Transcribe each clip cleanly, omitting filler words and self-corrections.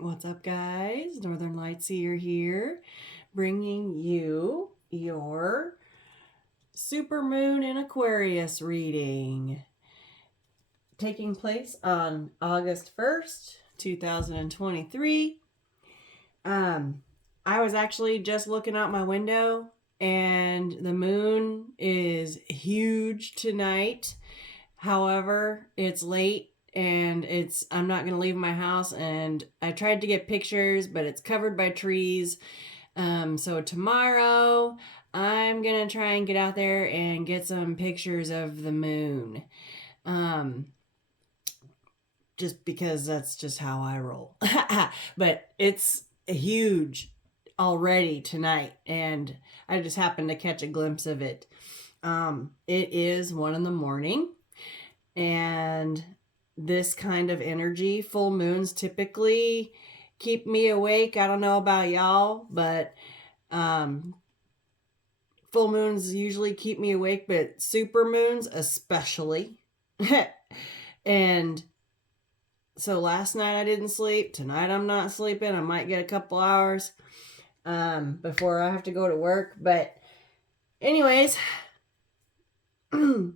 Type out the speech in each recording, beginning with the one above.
What's up, guys? Northern Light Seer here, bringing you your Supermoon in Aquarius reading, taking place on August 1st, 2023. I was actually just looking out my window, and the moon is huge tonight. However, it's late and I'm not going to leave my house, and I tried to get pictures, but it's covered by trees. So tomorrow I'm going to try and get out there and get some pictures of the moon. Just because that's just how I roll. But it's huge already tonight, and I just happened to catch a glimpse of it. It is 1 a.m, and this kind of energy, full moons typically keep me awake. I don't know about y'all, but full moons usually keep me awake, but super moons especially. And so last night I didn't sleep. Tonight I'm not sleeping. I might get a couple hours before I have to go to work. But anyways, full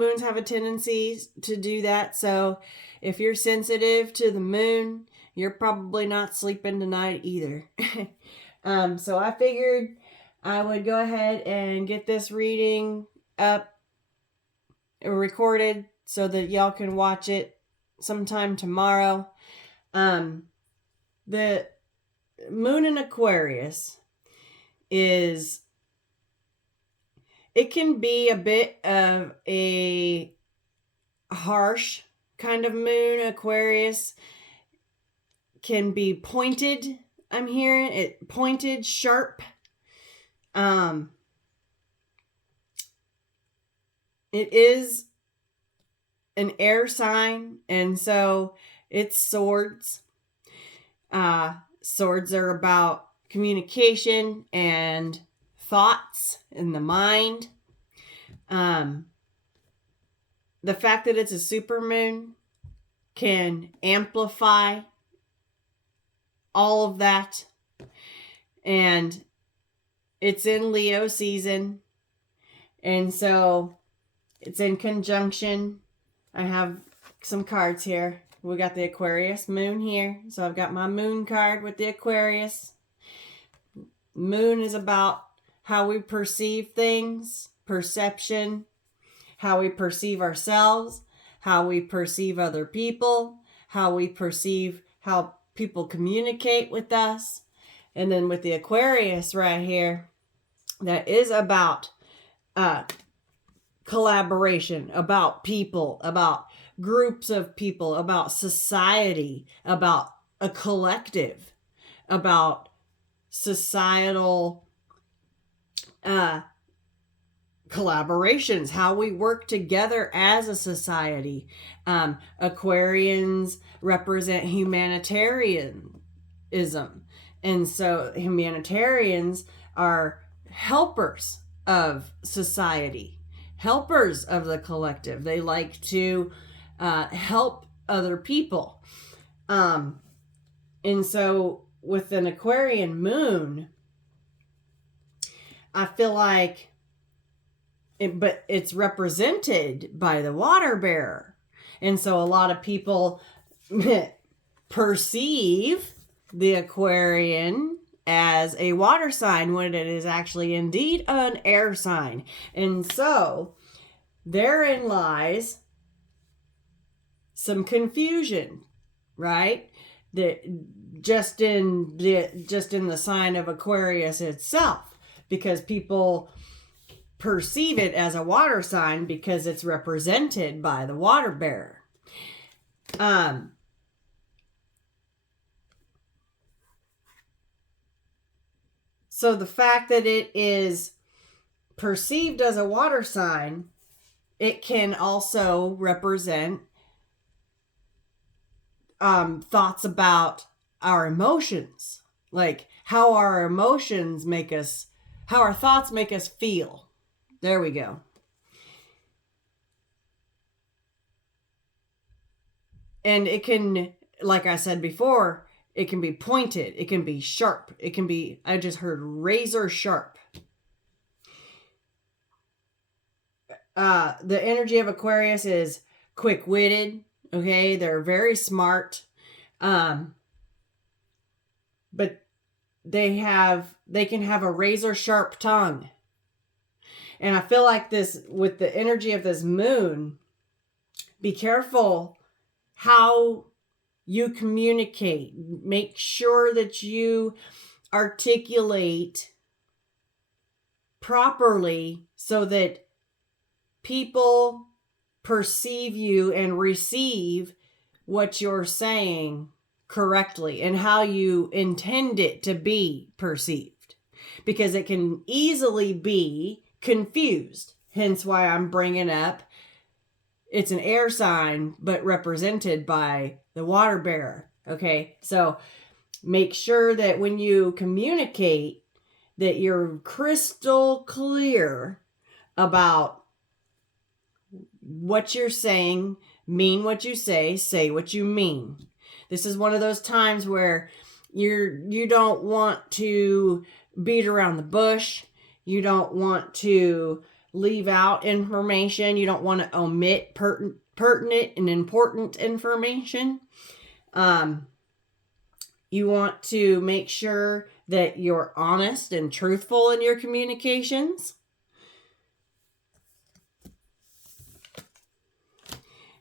moons have a tendency to do that. So if you're sensitive to the moon, you're probably not sleeping tonight either. So I figured I would go ahead and get this reading up, recorded, so that y'all can watch it sometime tomorrow. The moon in Aquarius it can be a bit of a harsh kind of moon. Aquarius can be pointed. I'm hearing it pointed, sharp. It is an air sign, and so it's swords. Swords are about communication and thoughts in the mind. The fact that it's a supermoon can amplify all of that. And it's in Leo season, and so it's in conjunction. I have some cards here. We got the Aquarius moon here. So I've got my moon card with the Aquarius. Moon is about how we perceive things, perception, how we perceive ourselves, how we perceive other people, how we perceive how people communicate with us. And then with the Aquarius right here, that is about collaboration, about people, about groups of people, about society, about a collective, about societal collaborations, how we work together as a society. Aquarians represent humanitarianism, and so humanitarians are helpers of society, helpers of the collective. They like to help other people. And so with an Aquarian moon, I feel like but it's represented by the water bearer. And so a lot of people perceive the Aquarian as a water sign when it is actually indeed an air sign. And so therein lies some confusion, right? That just in the sign of Aquarius itself, because people perceive it as a water sign because it's represented by the water bearer. So the fact that it is perceived as a water sign, it can also represent thoughts about our emotions, like how our emotions make us, how our thoughts make us feel. There we go. And it can like I said before, it can be pointed, it can be sharp, it can be, I just heard razor sharp. The energy of Aquarius is quick-witted, okay? They're very smart. But they can have a razor sharp tongue. And I feel like this, with the energy of this moon, be careful how you communicate. Make sure that you articulate properly so that people perceive you and receive what you're saying correctly and how you intend it to be perceived, because it can easily be confused. Hence why I'm bringing up, it's an air sign but represented by the water bearer. Okay, so make sure that when you communicate that you're crystal clear about what you're saying, mean what you say what you mean. This is one of those times where you don't want to beat around the bush. You don't want to leave out information. You don't want to omit pertinent and important information. You want to make sure that you're honest and truthful in your communications.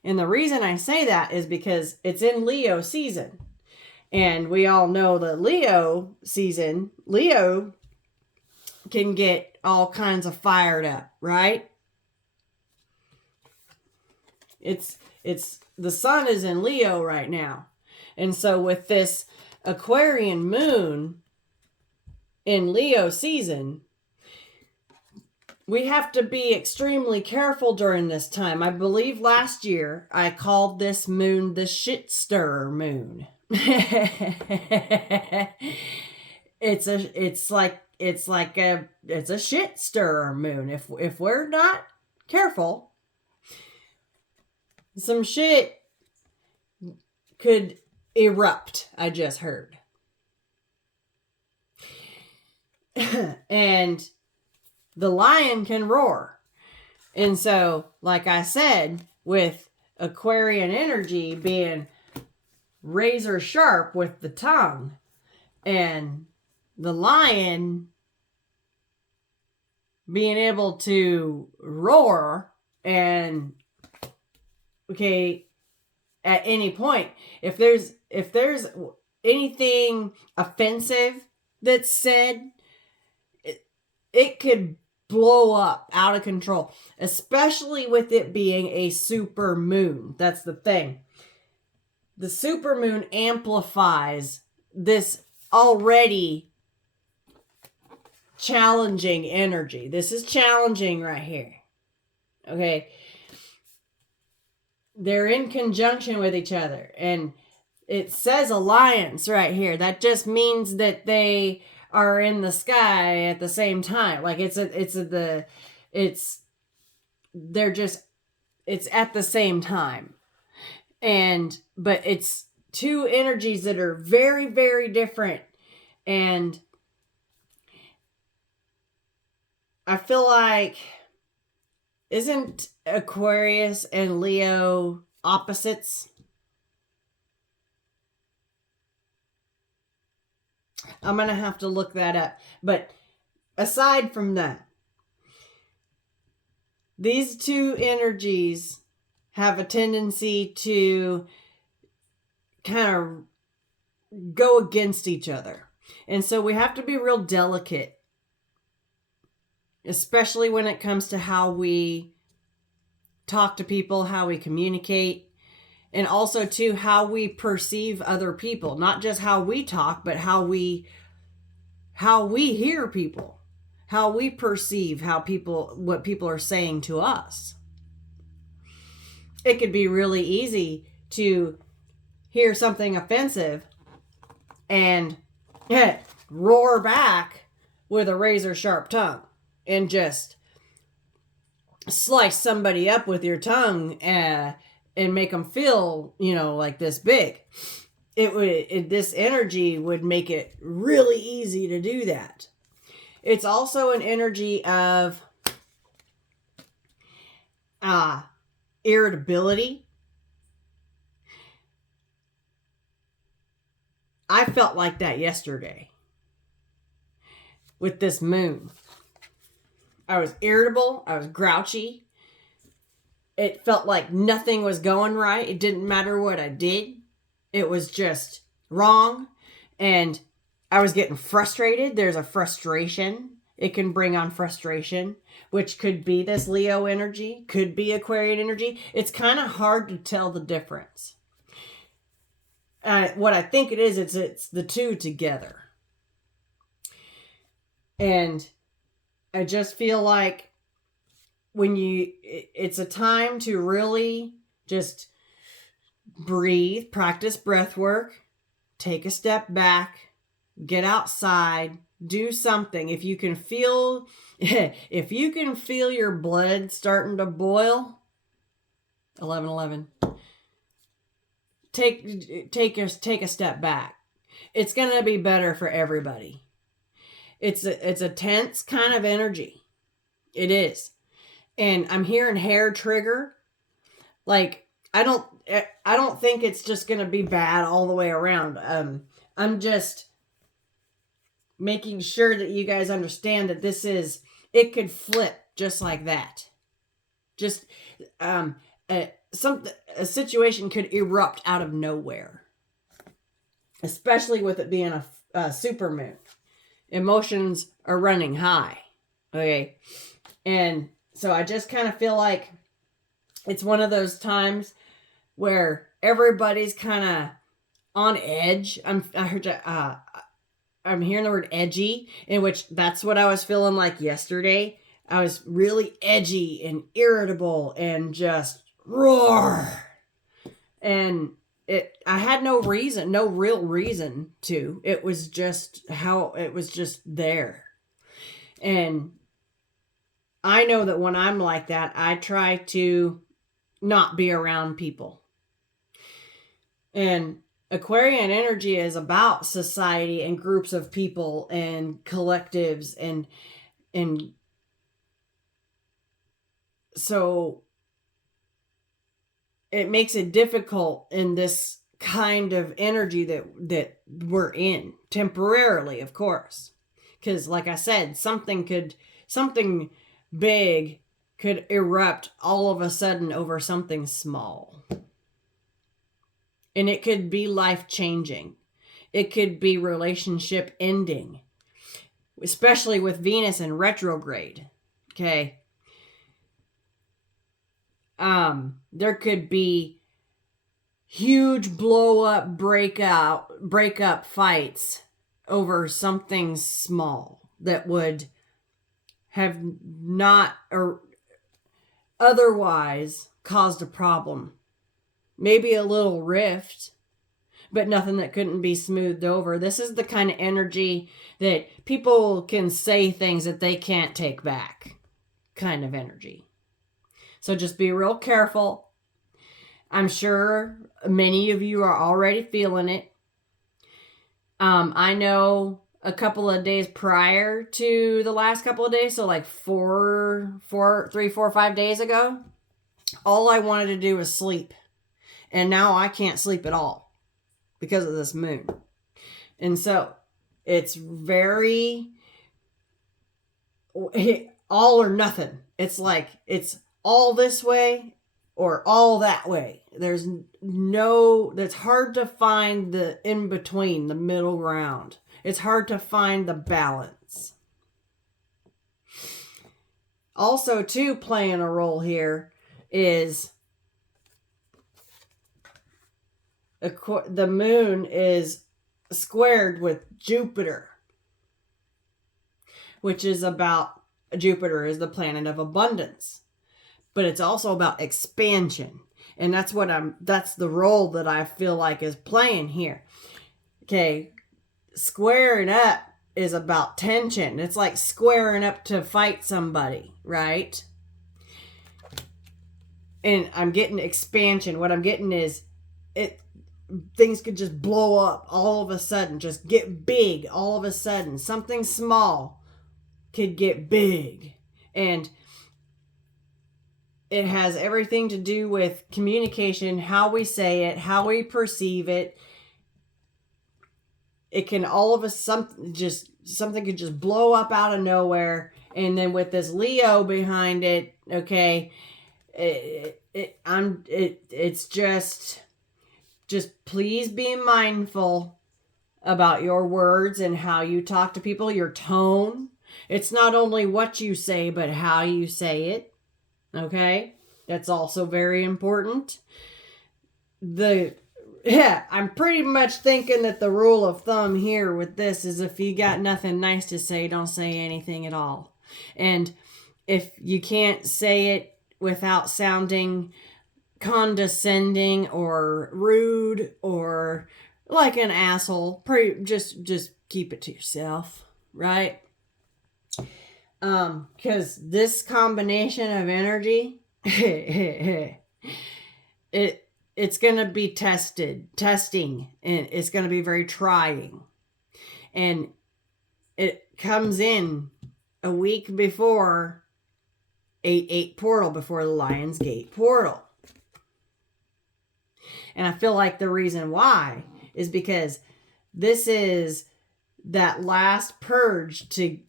And the reason I say that is because it's in Leo season. And we all know that Leo season, Leo can get all kinds of fired up, right? It's the sun is in Leo right now. And so with this Aquarian moon in Leo season, we have to be extremely careful during this time. I believe last year I called this moon the shit stirrer moon. It's a shit stirrer moon. If we're not careful, some shit could erupt, I just heard. And the lion can roar. And so, like I said, with Aquarian energy being razor sharp with the tongue, and the lion being able to roar, and okay, at any point, if there's anything offensive that's said, it could blow up out of control, especially with it being a super moon. That's the thing. The super moon amplifies this already challenging energy. This is challenging right here. Okay. They're in conjunction with each other. And it says alliance right here. That just means that they are in the sky at the same time. Like it's at the same time. But it's two energies that are very, very different. And I feel like, isn't Aquarius and Leo opposites? I'm going to have to look that up. But aside from that, these two energies have a tendency to kind of go against each other. And so we have to be real delicate, especially when it comes to how we talk to people, how we communicate, and also too how we perceive other people. Not just how we talk, but how we hear people, how we perceive what people are saying to us. It could be really easy to hear something offensive and roar back with a razor sharp tongue and just slice somebody up with your tongue and make them feel, like this big. this energy would make it really easy to do that. It's also an energy of irritability. I felt like that yesterday with this moon. I was irritable. I was grouchy. It felt like nothing was going right. It didn't matter what I did. It was just wrong. And I was getting frustrated. There's a frustration. It can bring on frustration, which could be this Leo energy, could be Aquarian energy. It's kind of hard to tell the difference. What I think it is, it's the two together. And I just feel like it's a time to really just breathe, practice breath work, take a step back, get outside, do something. If you can feel your blood starting to boil, 11:11. Take a step back. It's going to be better for everybody. It's a tense kind of energy. It is. And I'm hearing hair trigger. Like, I don't think it's just going to be bad all the way around. I'm just making sure that you guys understand that it could flip just like that. Just a situation could erupt out of nowhere, especially with it being a supermoon. Emotions are running high. Okay. And so I just kind of feel like it's one of those times where everybody's kind of on edge. I'm hearing the word edgy, in which that's what I was feeling like yesterday. I was really edgy and irritable and just roar. And I had no real reason to. It was just there. And I know that when I'm like that, I try to not be around people. And Aquarian energy is about society and groups of people and collectives and so it makes it difficult in this kind of energy that we're in temporarily, of course, because like I said, something big could erupt all of a sudden over something small. And it could be life-changing. It could be relationship ending, especially with Venus in retrograde. Okay. There could be huge blow-up, breakup fights over something small that would have not or otherwise caused a problem. Maybe a little rift, but nothing that couldn't be smoothed over. This is the kind of energy that people can say things that they can't take back kind of energy. So just be real careful. I'm sure many of you are already feeling it. I know a couple of days prior to the last couple of days, so like 3, 4, 5 days ago, all I wanted to do was sleep. And now I can't sleep at all because of this moon. And so it's very all or nothing. It's like it's all this way or all that way. That's hard to find the in between, the middle ground. It's hard to find the balance. Also, too, playing a role here is the moon is squared with Jupiter, which is about Jupiter is the planet of abundance, but it's also about expansion. And that's the role that I feel like is playing here. Okay. Squaring up is about tension. It's like squaring up to fight somebody, right? And I'm getting expansion. What I'm getting is things could just blow up all of a sudden, just get big all of a sudden. Something small could get big. And it has everything to do with communication, how we say it, how we perceive it. It can all of a something could just blow up out of nowhere. And then with this Leo behind it, okay, it's just please be mindful about your words and how you talk to people, your tone. It's not only what you say, but how you say it. Okay? That's also very important. I'm pretty much thinking that the rule of thumb here with this is if you got nothing nice to say, don't say anything at all. And if you can't say it without sounding condescending or rude or like an asshole, just keep it to yourself, right? Because this combination of energy, it's going to be testing, and it's going to be very trying. And it comes in a week before 8/8 portal, before the Lion's Gate portal. And I feel like the reason why is because this is that last purge to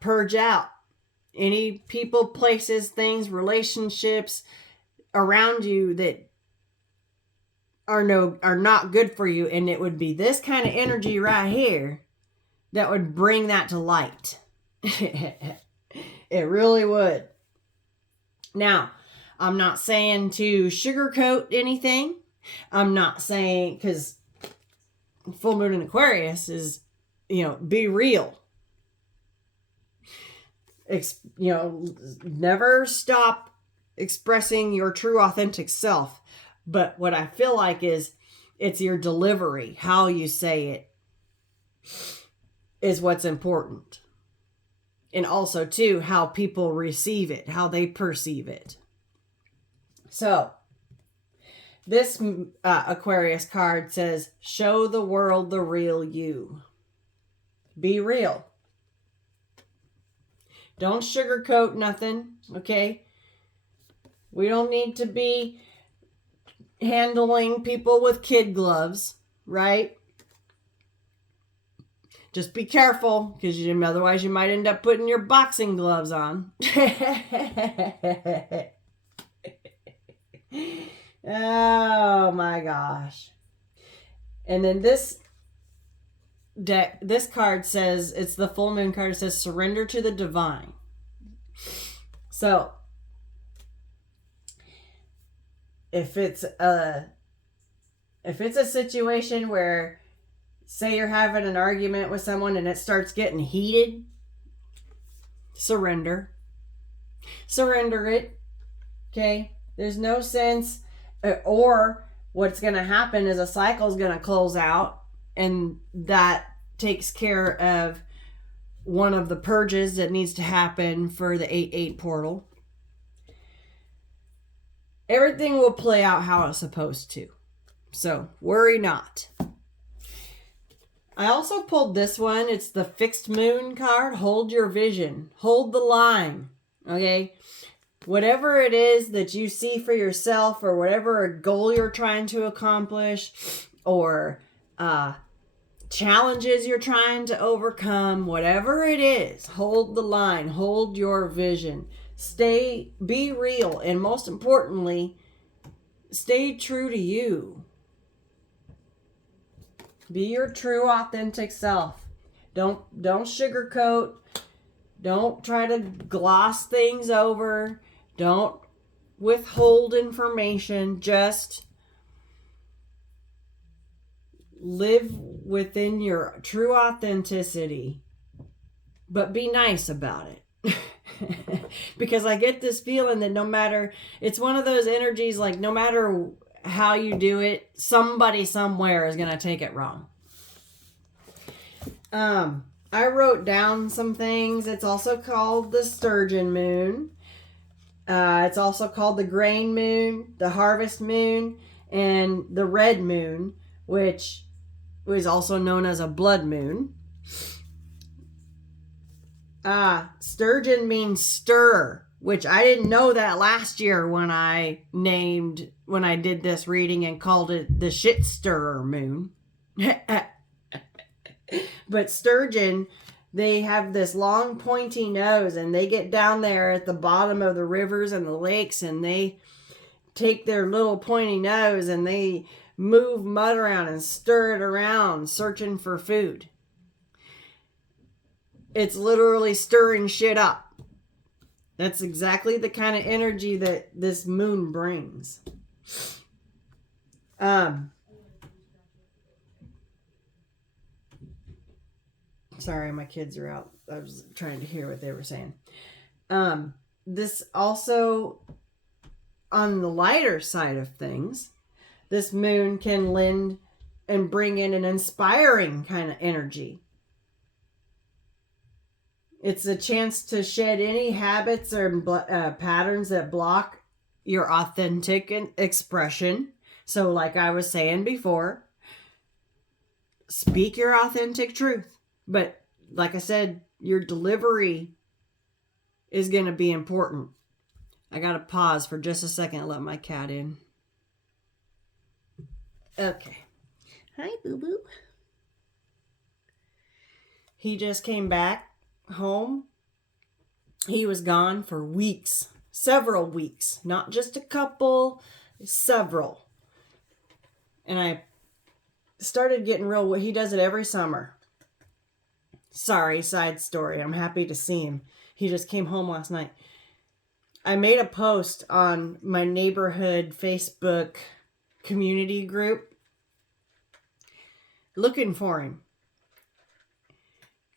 purge out any people, places, things, relationships around you that are not good for you. And it would be this kind of energy right here that would bring that to light. It really would. Now, I'm not saying to sugarcoat anything. I'm not saying, because full moon in Aquarius is, be real. Never stop expressing your true authentic self. But what I feel like is it's your delivery, how you say it is what's important. And also too, how people receive it, how they perceive it. So this Aquarius card says, show the world the real you. Be real. Don't sugarcoat nothing, okay? We don't need to be handling people with kid gloves, right? Just be careful, because otherwise you might end up putting your boxing gloves on. Oh my gosh. And then this card says, it's the full moon card. It says surrender to the divine. So if it's a situation where, say you're having an argument with someone and it starts getting heated, surrender it. Okay? There's no sense, or what's going to happen is a cycle is going to close out, and that takes care of one of the purges that needs to happen for the 8/8 portal. Everything will play out how it's supposed to. So worry not. I also pulled this one. It's the fixed moon card. Hold your vision. Hold the line. Okay? Whatever it is that you see for yourself, or whatever goal you're trying to accomplish, or challenges you're trying to overcome, whatever it is, hold the line. Hold your vision. Be real, and most importantly, stay true to you. Be your true authentic self. Don't sugarcoat. Don't try to gloss things over. Don't withhold information. Just live within your true authenticity, but be nice about it. Because I get this feeling that it's one of those energies, like no matter how you do it, somebody somewhere is going to take it wrong. I wrote down some things. It's also called the sturgeon moon. It's also called the grain moon, the harvest moon, and the red moon, which is also known as a blood moon. Sturgeon means stir, which I didn't know that last year when I did this reading and called it the shit stirrer moon. But sturgeon, they have this long pointy nose, and they get down there at the bottom of the rivers and the lakes, and they take their little pointy nose and they move mud around and stir it around, searching for food. It's literally stirring shit up. That's exactly the kind of energy that this moon brings. Sorry, my kids are out. I was trying to hear what they were saying. This also, on the lighter side of things, this moon can lend and bring in an inspiring kind of energy. It's a chance to shed any habits or patterns that block your authentic expression. So like I was saying before, speak your authentic truth. But like I said, your delivery is going to be important. I got to pause for just a second and let my cat in. Okay. Hi, boo-boo. He just came back home. He was gone for weeks, several weeks, not just a couple, several. And I started getting real. He does it every summer. Sorry, side story. I'm happy to see him. He just came home last night. I made a post on my neighborhood Facebook community group looking for him.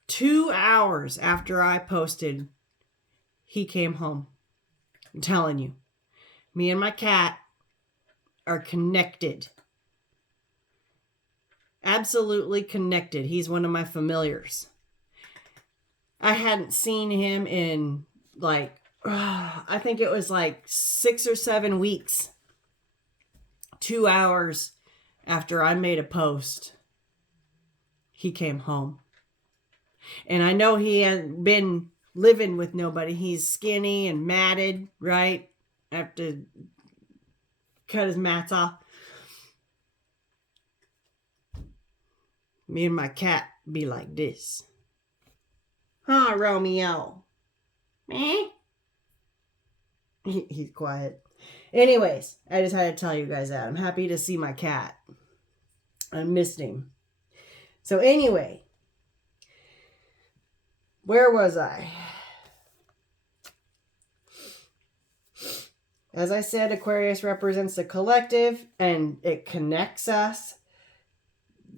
2 hours after I posted, he came home. I'm telling you, me and my cat are connected. Absolutely connected. He's one of my familiars. I hadn't seen him in I think it was like 6 or 7 weeks. 2 hours after I made a post, he came home. And I know he had been living with nobody. He's skinny and matted, right? I have to cut his mats off. Me and my cat be like this. Huh, Romeo? Meh? He's quiet. Anyways, I just had to tell you guys that. I'm happy to see my cat. I missed him. So anyway, where was I? As I said, Aquarius represents the collective and it connects us.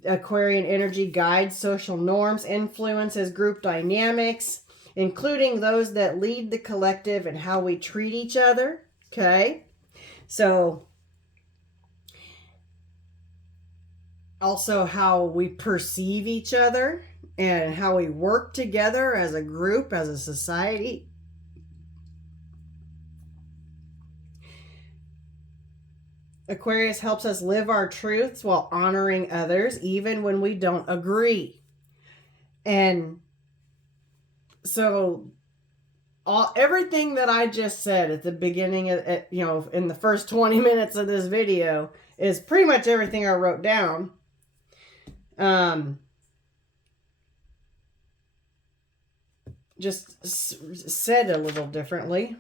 Aquarian energy guides social norms, influences group dynamics, including those that lead the collective and how we treat each other. Okay? So, also how we perceive each other and how we work together as a group, as a society. Aquarius helps us live our truths while honoring others, even when we don't agree. And so everything that I just said at the beginning, in the first 20 minutes of this video is pretty much everything I wrote down. Just said a little differently.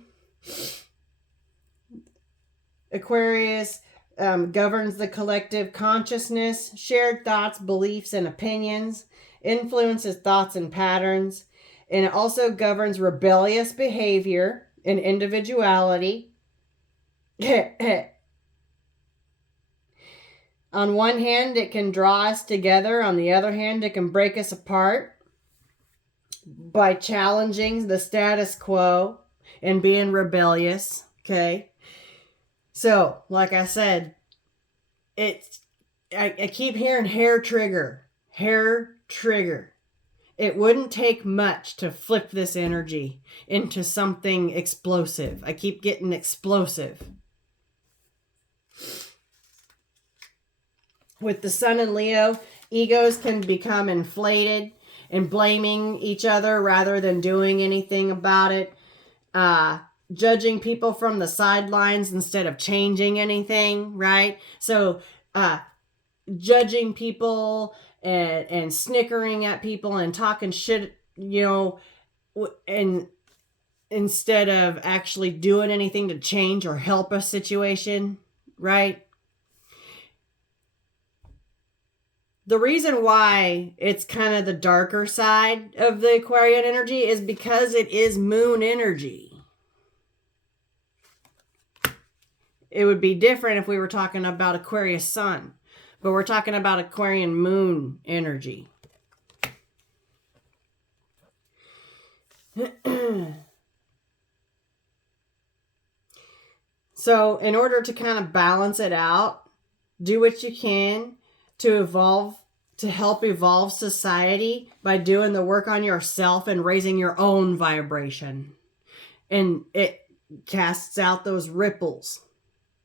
Aquarius governs the collective consciousness, shared thoughts, beliefs, and opinions, influences thoughts and patterns, and it also governs rebellious behavior and individuality. On one hand, it can draw us together. On the other hand, it can break us apart by challenging the status quo and being rebellious. Okay. So, like I said, I keep hearing hair trigger. It wouldn't take much to flip this energy into something explosive. I keep getting explosive. With the sun in Leo, egos can become inflated and blaming each other rather than doing anything about it. Judging people from the sidelines instead of changing anything, right? So, judging people and snickering at people and talking shit, and instead of actually doing anything to change or help a situation, right? The reason why it's kind of the darker side of the Aquarian energy is because it is moon energy. It would be different if we were talking about Aquarius sun, but we're talking about Aquarian moon energy. So in order to kind of balance it out, do what you can to help evolve society by doing the work on yourself and raising your own vibration. And it casts out those ripples.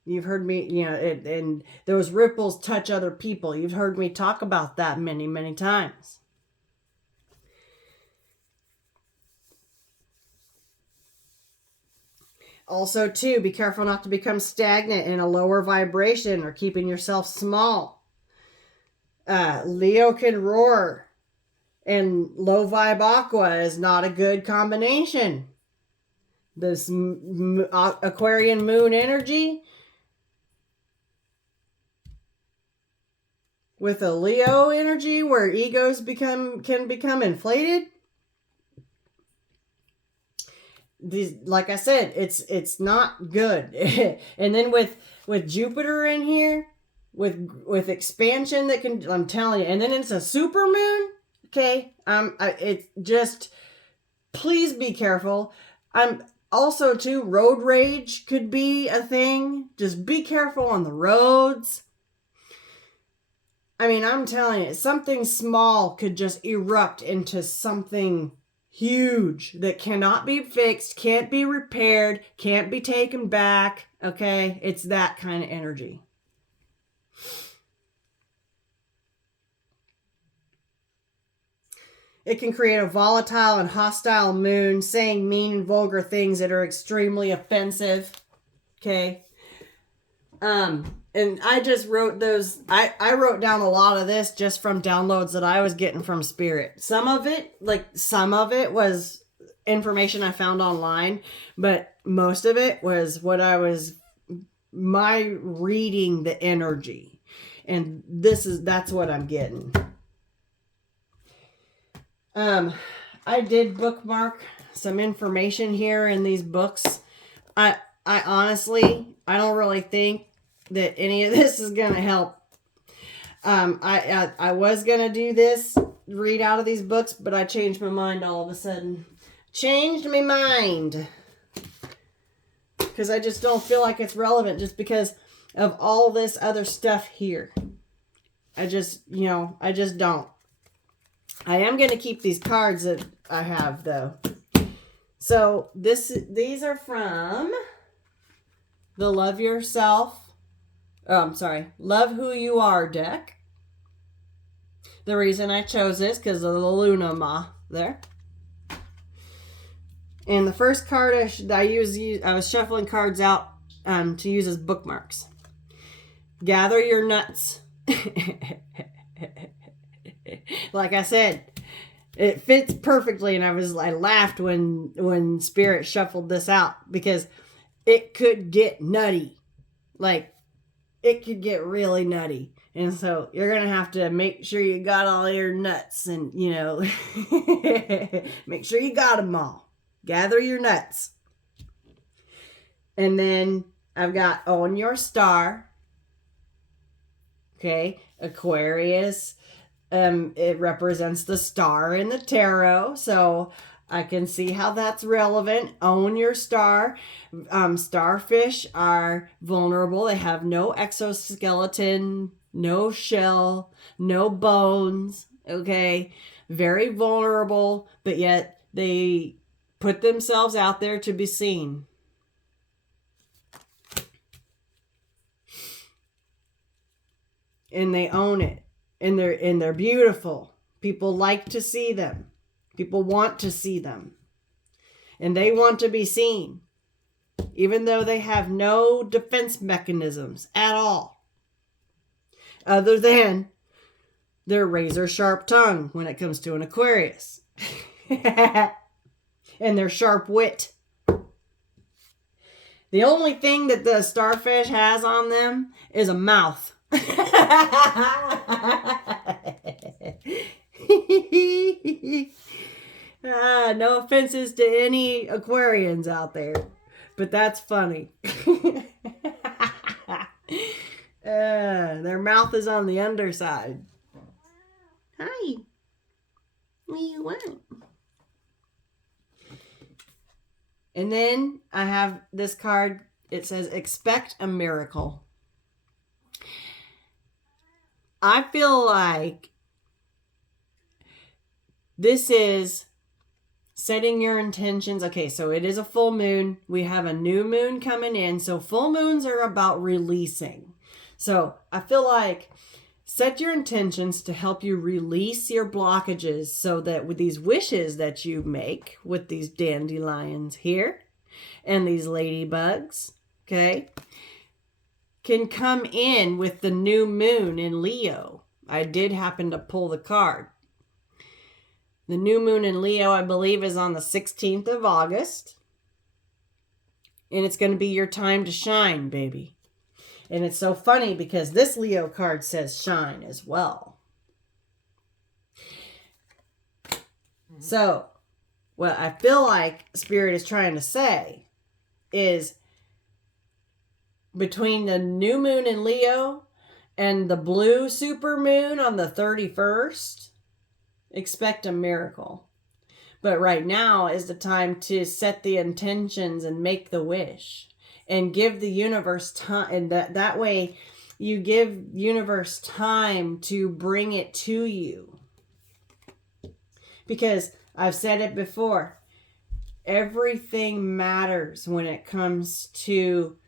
You've heard me, and those ripples touch other people. You've heard me talk about that many, many times. Also, too, be careful not to become stagnant in a lower vibration or keeping yourself small. Leo can roar, and low vibe aqua is not a good combination. This Aquarian moon energy with a Leo energy where egos can become inflated. Like I said, it's not good. And then with Jupiter in here, with expansion that can, I'm telling you, and then it's a super moon. Okay, it's just, please be careful. I'm also too, road rage could be a thing. Just be careful on the roads. I mean, I'm telling you, something small could just erupt into something huge that cannot be fixed, can't be repaired, can't be taken back. Okay, it's that kind of energy. It can create a volatile and hostile moon, saying mean and vulgar things that are extremely offensive. Okay. And I just wrote those, I wrote down a lot of this just from downloads that I was getting from Spirit. Some of it was information I found online, but most of it was my reading the energy. And that's what I'm getting. I did bookmark some information here in these books. I honestly, I don't really think that any of this is going to help. I was going to do this, read out of these books, but I changed my mind all of a sudden. Changed my mind. Because I just don't feel like it's relevant just because of all this other stuff here. I just don't. I am going to keep these cards that I have, though. So these are from the Love Who You Are deck. The reason I chose this because of the Luna Ma there. And the first card I was shuffling cards out to use as bookmarks. Gather your nuts. Like I said, it fits perfectly, and I laughed when Spirit shuffled this out because it could get nutty. Like, it could get really nutty. And so you're going to have to make sure you got all your nuts and, make sure you got them all. Gather your nuts. And then I've got Own Your Star. Okay, Aquarius. It represents the star in the tarot, so I can see how that's relevant. Own your star. Starfish are vulnerable. They have no exoskeleton, no shell, no bones. Okay, very vulnerable, but yet they put themselves out there to be seen. and they own it, and they're beautiful. People like to see them. People want to see them, and they want to be seen, even though they have no defense mechanisms at all, other than their razor sharp tongue when it comes to an Aquarius, and their sharp wit. The only thing that the starfish has on them is a mouth. No offenses to any Aquarians out there, but that's funny. Their mouth is on the underside. Hi. What do you want? And then I have this card. It says, expect a miracle. I feel like this is setting your intentions. Okay, so it is a full moon. We have a new moon coming in. So full moons are about releasing. So I feel like set your intentions to help you release your blockages so that with these wishes that you make with these dandelions here and these ladybugs, okay, can come in with the new moon in Leo. I did happen to pull the card. The new moon in Leo, I believe, is on the 16th of August. And it's going to be your time to shine, baby. And it's so funny because this Leo card says shine as well. So, what I feel like Spirit is trying to say is between the new moon in Leo and the blue super moon on the 31st, expect a miracle. But right now is the time to set the intentions and make the wish. And give the universe time, and that way you give universe time to bring it to you. Because I've said it before, everything matters when it comes to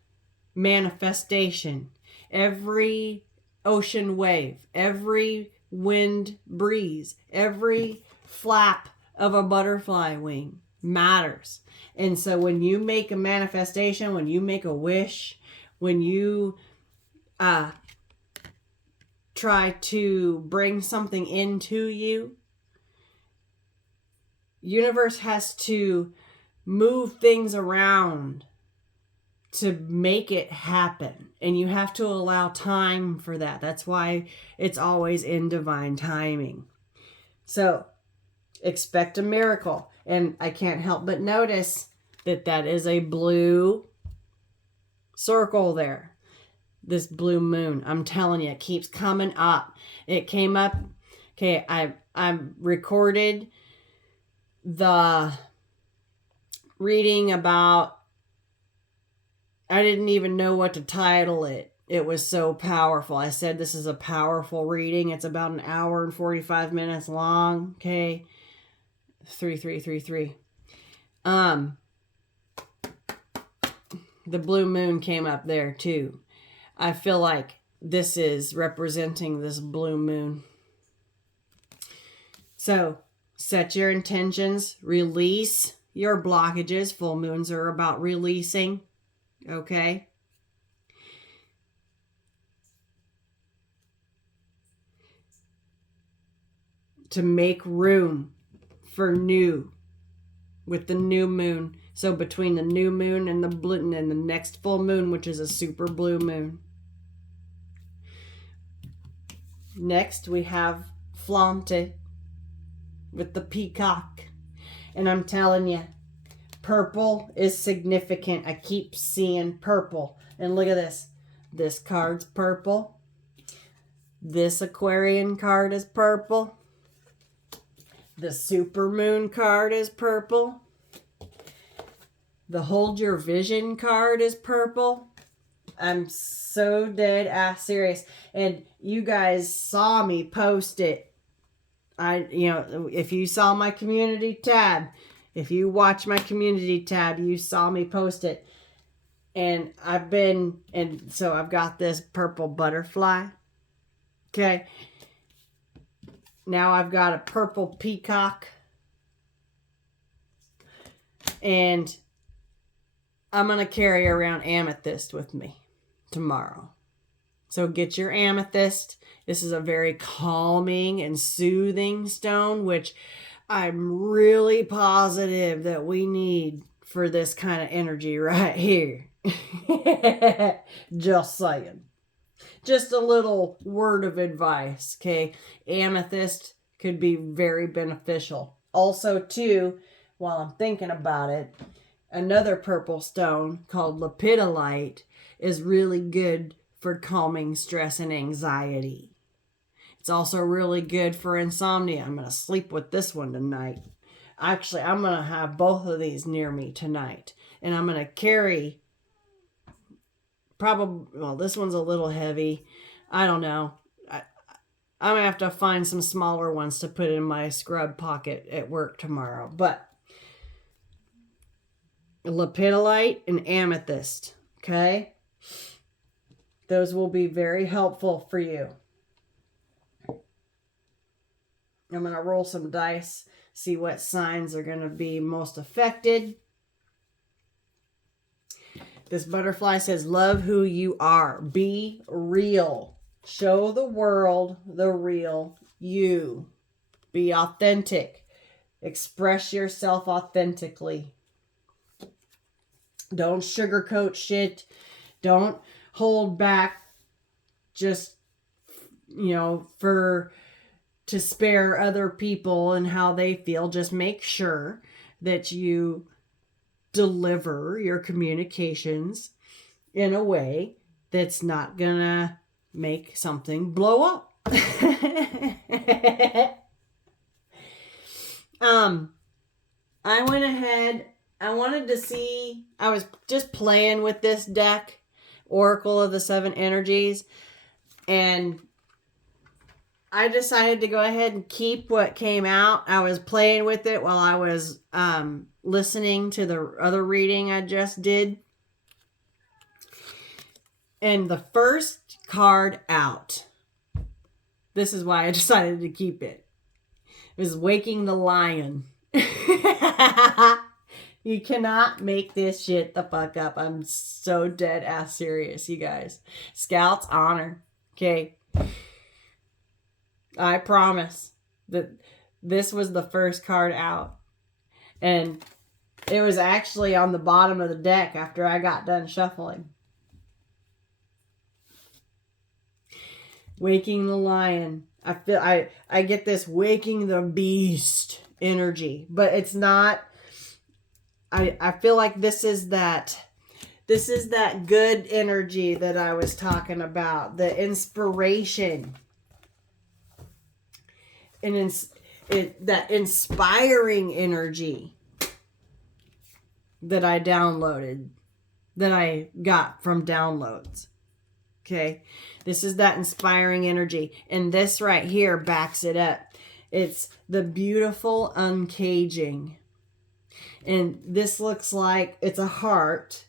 manifestation. Every ocean wave, every wind breeze, every flap of a butterfly wing matters. And so when you make a manifestation, when you make a wish, when you try to bring something into you, universe has to move things around to make it happen. And you have to allow time for that. That's why it's always in divine timing. So expect a miracle. And I can't help but notice that that is a blue circle there. This blue moon. I'm telling you, it keeps coming up. It came up. Okay, I recorded the reading about, I didn't even know what to title it. It was so powerful. I said this is a powerful reading. It's about an hour and 45 minutes long. Okay. 3333. The blue moon came up there too. I feel like this is representing this blue moon. So set your intentions, release your blockages. Full moons are about releasing. Okay. To make room for new with the new moon. So between the new moon and the blue and the next full moon, which is a super blue moon. Next we have Flaunt It with the peacock. And I'm telling you, purple is significant. I keep seeing purple. And look at this. This card's purple. This Aquarian card is purple. The supermoon card is purple. The Hold Your Vision card is purple. I'm so dead ass serious. And you guys saw me post it. If you saw my community tab, if you watch my community tab, you saw me post it. And so I've got this purple butterfly. Okay. Now I've got a purple peacock. And I'm going to carry around amethyst with me tomorrow. So get your amethyst. This is a very calming and soothing stone, which I'm really positive that we need for this kind of energy right here. Just saying. Just a little word of advice, okay? Amethyst could be very beneficial. Also, too, while I'm thinking about it, another purple stone called lepidolite is really good for calming stress and anxiety. It's also really good for insomnia. I'm going to sleep with this one tonight. Actually, I'm going to have both of these near me tonight. And I'm going to carry probably, well, this one's a little heavy. I don't know. I'm going to have to find some smaller ones to put in my scrub pocket at work tomorrow. But lepidolite and amethyst, okay? Those will be very helpful for you. I'm going to roll some dice, see what signs are going to be most affected. This butterfly says, love who you are. Be real. Show the world the real you. Be authentic. Express yourself authentically. Don't sugarcoat shit. Don't hold back just, to spare other people and how they feel. Just make sure that you deliver your communications in a way that's not gonna make something blow up. I went ahead, I wanted to see, I was just playing with this deck, Oracle of the Seven Energies, and I decided to go ahead and keep what came out. I was playing with it while I was listening to the other reading I just did. And the first card out, this is why I decided to keep it, is Waking the Lion. You cannot make this shit the fuck up. I'm so dead ass serious, you guys. Scout's honor. Okay. I promise that this was the first card out. And it was actually on the bottom of the deck after I got done shuffling. Waking the Lion. I feel I get this waking the beast energy, but it's not. I feel like this is that good energy that I was talking about, the inspiration. And that inspiring energy that I downloaded, that I got from downloads. Okay, this is that inspiring energy, and this right here backs it up. It's the beautiful uncaging, and this looks like it's a heart,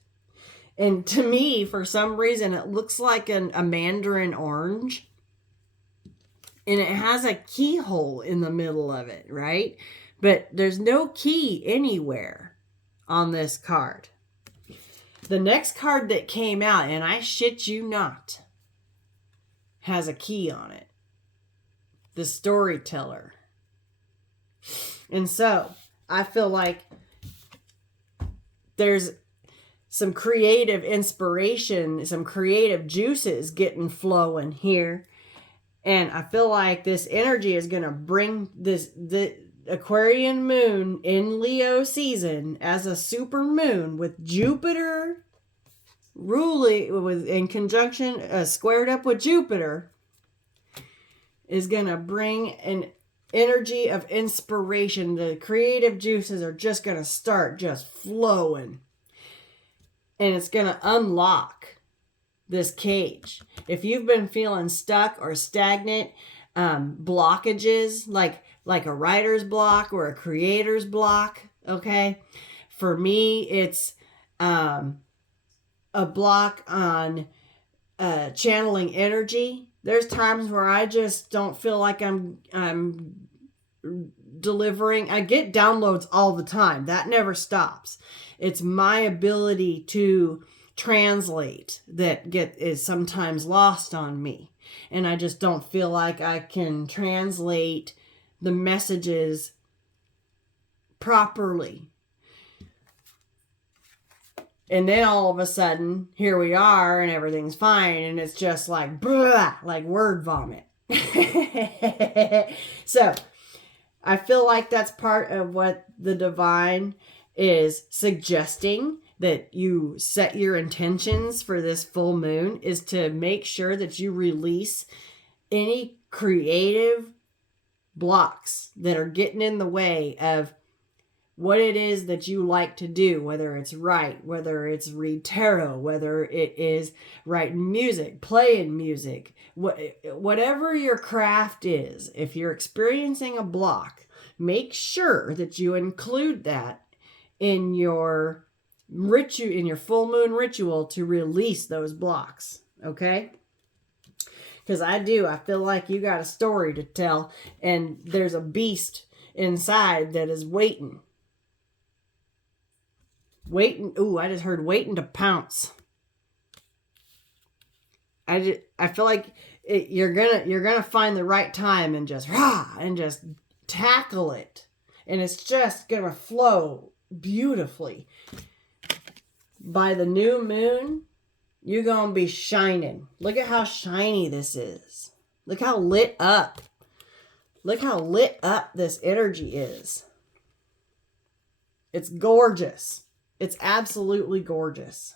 and to me, for some reason, it looks like a mandarin orange, and it has a keyhole in the middle of it, right? But there's no key anywhere on this card. The next card that came out, and I shit you not, has a key on it. The Storyteller. And so, I feel like there's some creative inspiration, some creative juices getting flowing here. And I feel like this energy is going to bring the Aquarian moon in Leo season as a super moon with Jupiter in conjunction, squared up with Jupiter, is going to bring an energy of inspiration. The creative juices are just going to start just flowing. And it's going to unlock this cage. If you've been feeling stuck or stagnant, blockages, like a writer's block or a creator's block, okay? For me, it's a block on channeling energy There's times where I just don't feel like I'm delivering. I get downloads all the time. That never stops. It's my ability to translate that is sometimes lost on me. And I just don't feel like I can translate the messages properly. And then all of a sudden, here we are and everything's fine. And it's just like, blah, like word vomit. So I feel like that's part of what the divine is suggesting, that you set your intentions for this full moon, is to make sure that you release any creative blocks that are getting in the way of what it is that you like to do, whether it's write, whether it's read tarot, whether it is writing music, playing music, whatever your craft is. If you're experiencing a block, make sure that you include that in your ritual, in your full moon ritual, to release those blocks. Okay? Because I feel like you got a story to tell, and there's a beast inside that is waiting. Ooh, I just heard waiting to pounce. I feel like you're gonna find the right time and just tackle it, and it's just gonna flow beautifully. By the new moon, you're gonna be shining. Look at how shiny this is. Look how lit up. Look how lit up this energy is. It's gorgeous. It's absolutely gorgeous.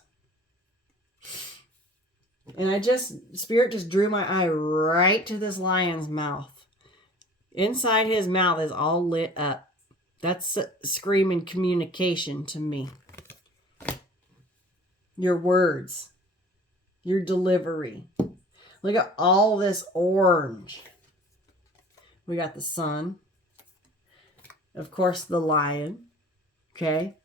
And Spirit just drew my eye right to this lion's mouth. Inside his mouth is all lit up. That's screaming communication to me. Your words. Your delivery. Look at all this orange. We got the sun. Of course, the lion. Okay.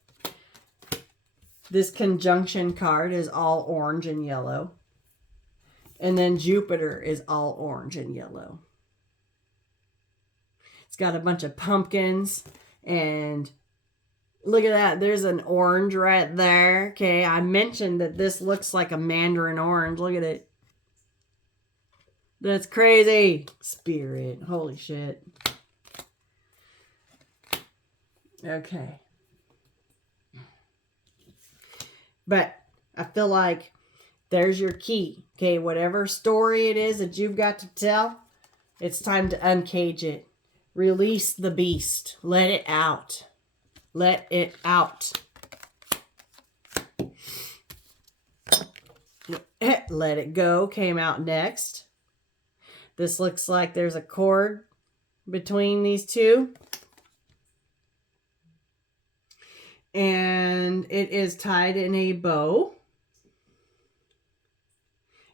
This conjunction card is all orange and yellow. And then Jupiter is all orange and yellow. It's got a bunch of pumpkins. And look at that. There's an orange right there. Okay, I mentioned that this looks like a mandarin orange. Look at it. That's crazy. Spirit. Holy shit. Okay. But I feel like there's your key. Okay, whatever story it is that you've got to tell, it's time to uncage it. Release the beast. Let it out. Let it out. Let it go came out next. This looks like there's a cord between these two. And it is tied in a bow.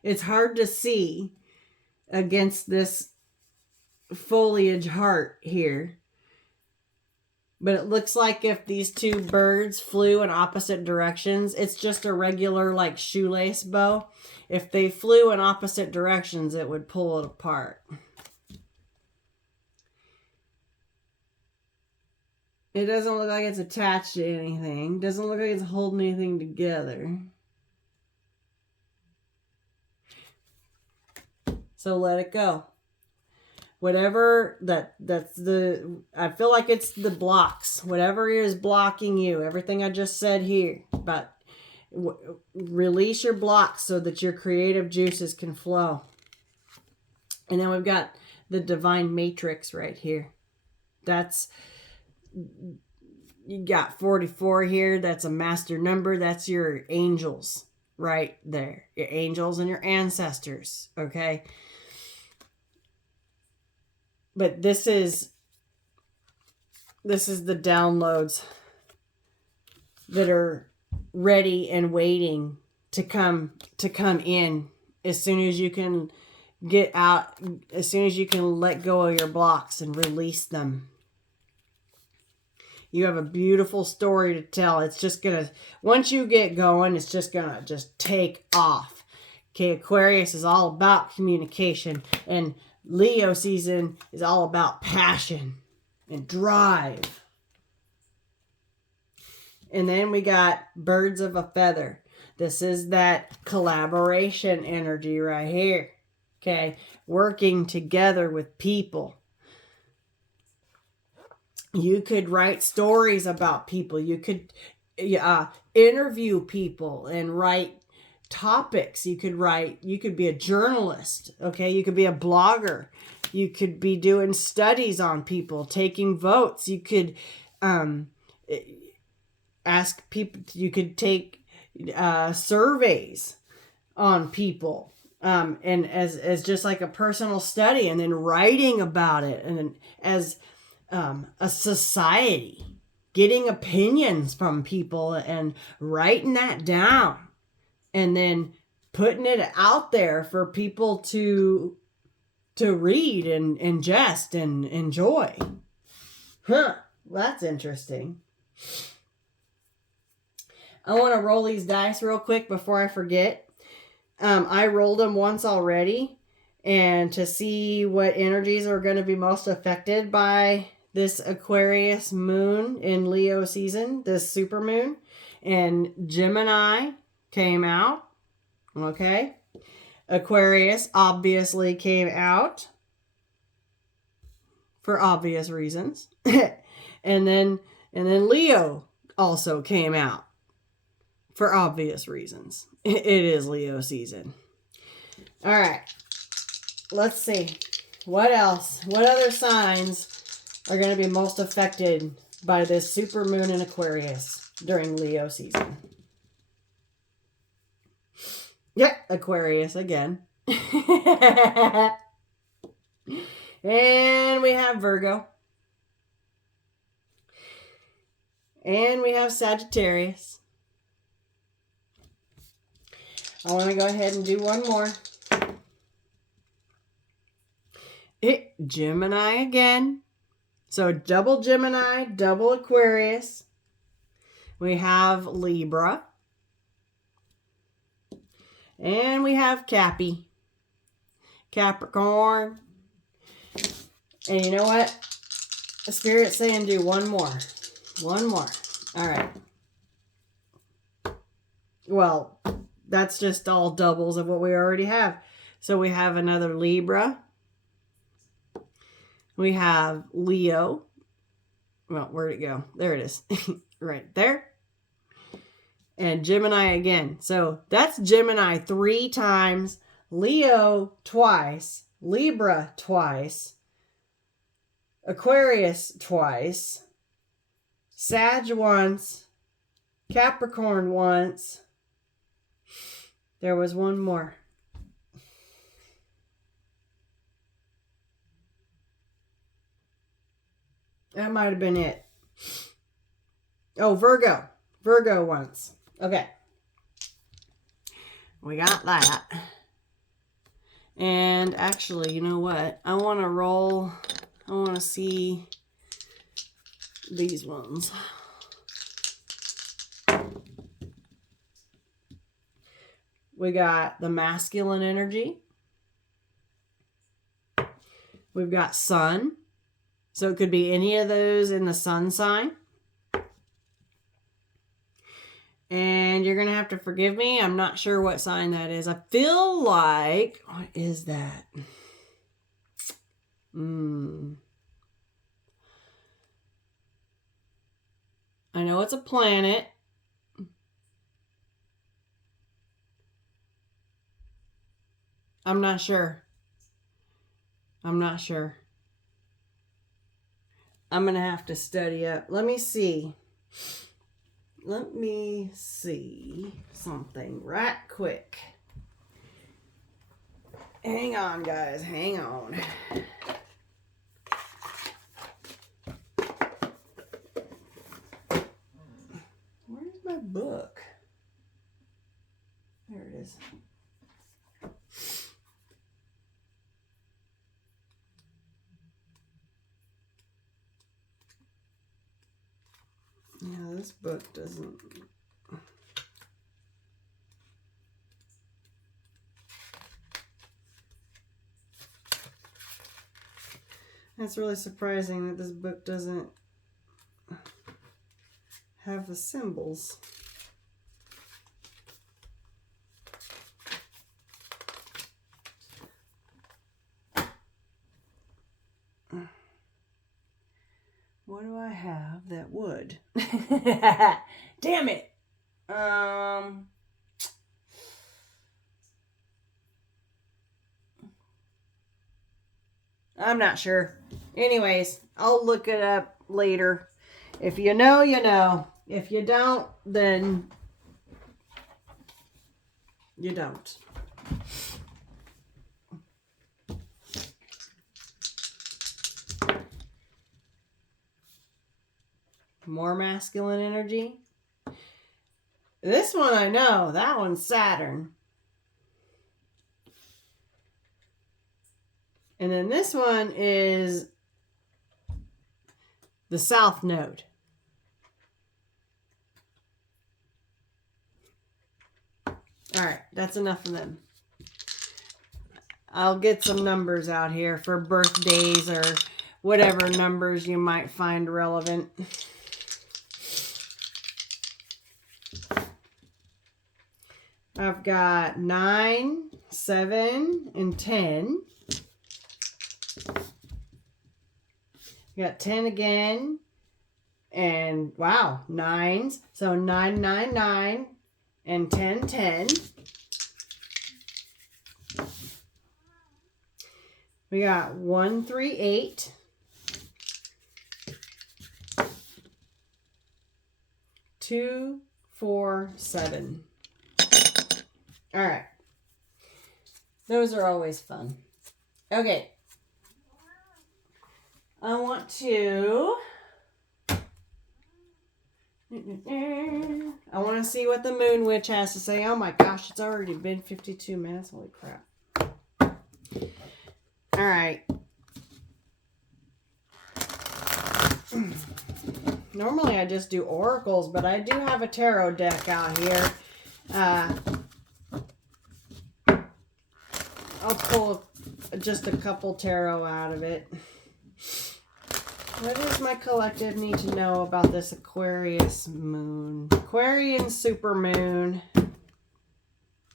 It's hard to see against this foliage heart here. But it looks like if these two birds flew in opposite directions, it's just a regular like shoelace bow. If they flew in opposite directions, it would pull it apart. It doesn't look like it's attached to anything. Doesn't look like it's holding anything together. So let it go. Whatever I feel like it's the blocks. Whatever is blocking you. Everything I just said here. But release your blocks so that your creative juices can flow. And then we've got the divine matrix right here. You got 44 here. That's a master number. That's your angels right there. Your angels and your ancestors. Okay. But this is the downloads that are ready and waiting to come in as soon as you can get out, as soon as you can let go of your blocks and release them. You have a beautiful story to tell. It's just going to, once you get going, it's just going to just take off. Okay, Aquarius is all about communication, and Leo season is all about passion and drive. And then we got birds of a feather. This is that collaboration energy right here. Okay, working together with people. You could write stories about people. You could interview people and write topics. You could be a journalist. Okay, you could be a blogger. You could be doing studies on people, taking votes. You could ask people. You could take surveys on people, and as just like a personal study, and then writing about it, and then as a society, getting opinions from people and writing that down, and then putting it out there for people to read and ingest and enjoy. Huh, that's interesting. I want to roll these dice real quick before I forget. I rolled them once already, and to see what energies are going to be most affected by this Aquarius moon in Leo season, this super moon, and Gemini came out. Okay, Aquarius obviously came out for obvious reasons. and then Leo also came out for obvious reasons. It is Leo season. All right. Let's see. What else? What other signs are going to be most affected by this super moon in Aquarius during Leo season? Yeah, Aquarius again. And we have Virgo. And we have Sagittarius. I want to go ahead and do one more. Gemini again. So double Gemini, double Aquarius. We have Libra. And we have Capricorn. And you know what? The Spirit's saying do one more. One more. All right. Well, that's just all doubles of what we already have. So we have another Libra. We have Leo. Well, where'd it go? There it is. Right there. And Gemini again. So that's Gemini 3 times, Leo twice, Libra twice, Aquarius twice, Sag once, Capricorn once. There was one more. That might have been it. Oh, Virgo. Virgo once. Okay. We got that. And actually, you know what? I want to see these ones. We got the masculine energy. We've got sun. So it could be any of those in the sun sign. And you're going to have to forgive me. I'm not sure what sign that is. I feel like... What is that? I know it's a planet. I'm not sure. I'm going to have to study up. Let me see something right quick. Hang on, guys. Hang on. Where's my book? There it is. Yeah, this book doesn't... That's really surprising that this book doesn't have the symbols. What do I have that would? Damn it. I'm not sure. Anyways, I'll look it up later. If you know, you know. If you don't, then you don't. More masculine energy. This one I know. That one's Saturn. And then this one is the South Node. All right, that's enough of them. I'll get some numbers out here for birthdays or whatever numbers you might find relevant. I've got 9, 7, and 10. Got 10 again. And wow, 9s. So 9, 9, 9, and 10, 10. We got 1, 3, 8. 2, 4, 7. All right. Those are always fun. Okay. I want to see what the Moon Witch has to say. Oh my gosh, it's already been 52 minutes. Holy crap. All right. Normally I just do oracles, but I do have a tarot deck out here. I'll pull just a couple tarot out of it. What does my collective need to know about this Aquarius moon? Aquarian supermoon.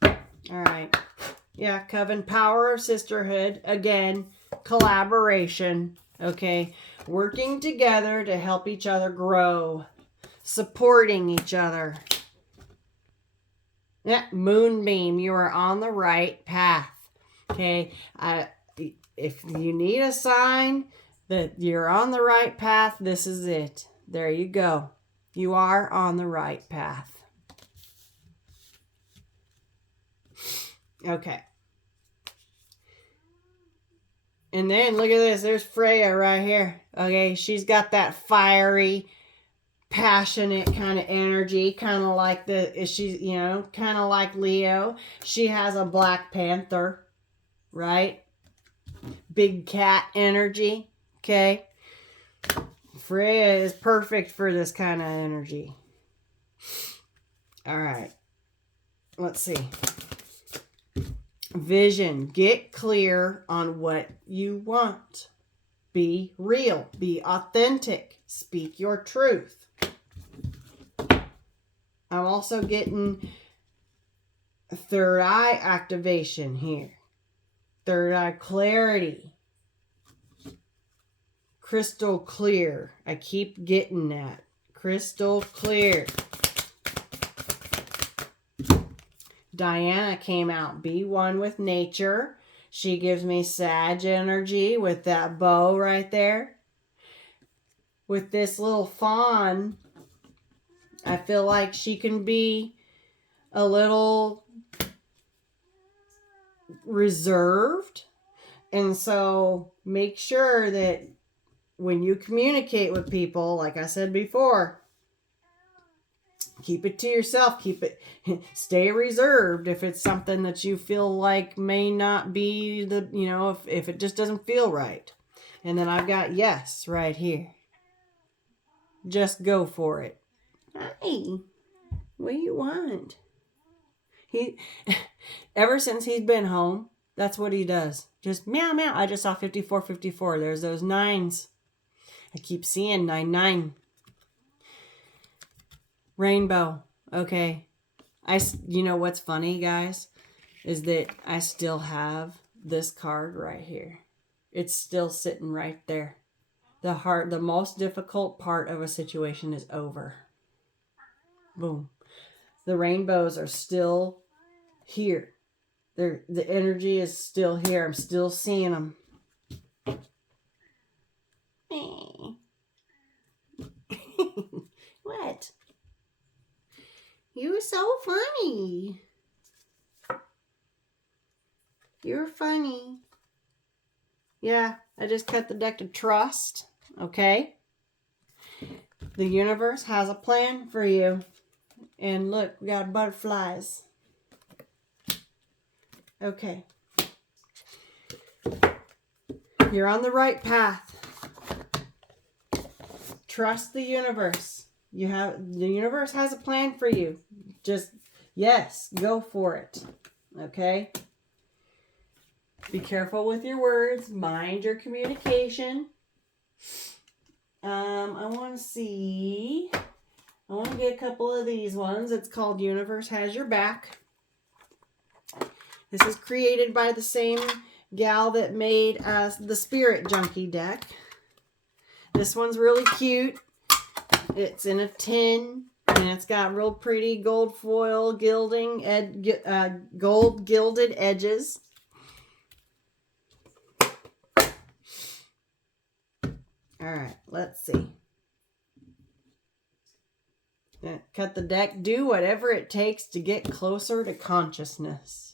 All right. Yeah, coven, power of sisterhood. Again, collaboration. Okay. Working together to help each other grow. Supporting each other. Yeah, moonbeam, you are on the right path. Okay. If you need a sign that you're on the right path, this is it. There you go. You are on the right path. Okay. And then look at this. There's Freya right here. Okay. She's got that fiery, passionate kind of energy. Kind of like kind of like Leo. She has a Black Panther. Right? Big cat energy. Okay. Freya is perfect for this kind of energy. All right. Let's see. Vision. Get clear on what you want. Be real. Be authentic. Speak your truth. I'm also getting third eye activation here. Third eye clarity. Crystal clear. I keep getting that. Crystal clear. Diana came out. Be one with nature. She gives me Sag energy with that bow right there. With this little fawn, I feel like she can be a little reserved. And so make sure that when you communicate with people, like I said before, keep it to yourself. Stay reserved if it's something that you feel like may not be if it just doesn't feel right. And then I've got yes right here. Just go for it. Hi, what do you want? Ever since he's been home, That's what he does. Just meow, meow. I just saw 54, 54. There's those 9s. I keep seeing 9, 9. Rainbow. Okay. You know what's funny, guys? Is that I still have this card right here. It's still sitting right there. The most difficult part of a situation is over. Boom. The rainbows are still here. The energy is still here. I'm still seeing them. What? You're so funny. You're funny. Yeah, I just cut the deck to trust. Okay? The universe has a plan for you. And look, we got butterflies. Okay. You're on the right path. Trust the universe. The universe has a plan for you. Just, yes, go for it. Okay? Be careful with your words. Mind your communication. I want to get a couple of these ones. It's called Universe Has Your Back. This is created by the same gal that made the Spirit Junkie deck. This one's really cute. It's in a tin, and it's got real pretty gold foil gilding, gold gilded edges. All right, let's see. Cut the deck. Do whatever it takes to get closer to consciousness.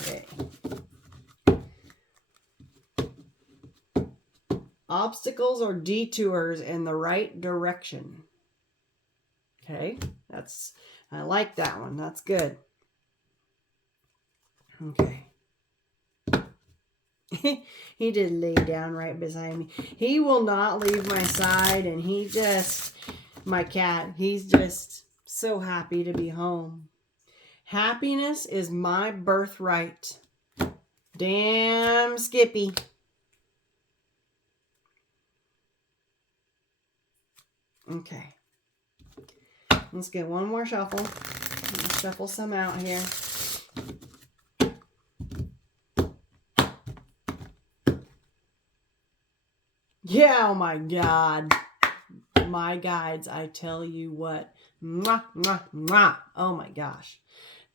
Okay. Obstacles or detours in the right direction. Okay, I like that one. That's good. Okay. He did lay down right beside me. He will not leave my side, and my cat, he's just so happy to be home. Happiness is my birthright. Damn Skippy. Okay. Let's get one more shuffle. Let's shuffle some out here. Yeah, oh my God. My guides, I tell you what. Mwah, mwah, mwah. Oh my gosh.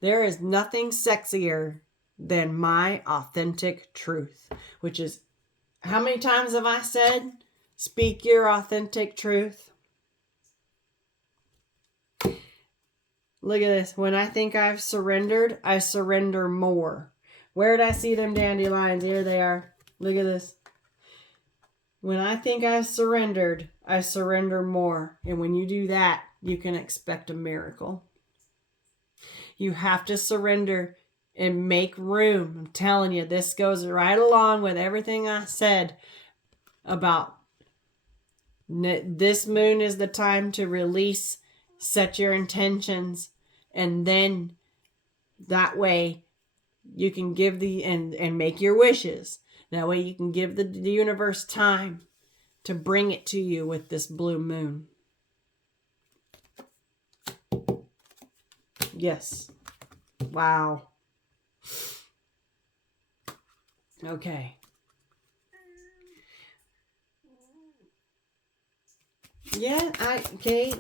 There is nothing sexier than my authentic truth, which is, how many times have I said, speak your authentic truth? Look at this. When I think I've surrendered, I surrender more. Where did I see them dandelions? Here they are. Look at this. When I think I've surrendered, I surrender more. And when you do that, you can expect a miracle. You have to surrender and make room. I'm telling you, this goes right along with everything I said about this moon is the time to release, set your intentions, and then that way you can give and make your wishes. That way you can give the universe time to bring it to you with this blue moon. Yes. Wow. Okay. Yeah, okay.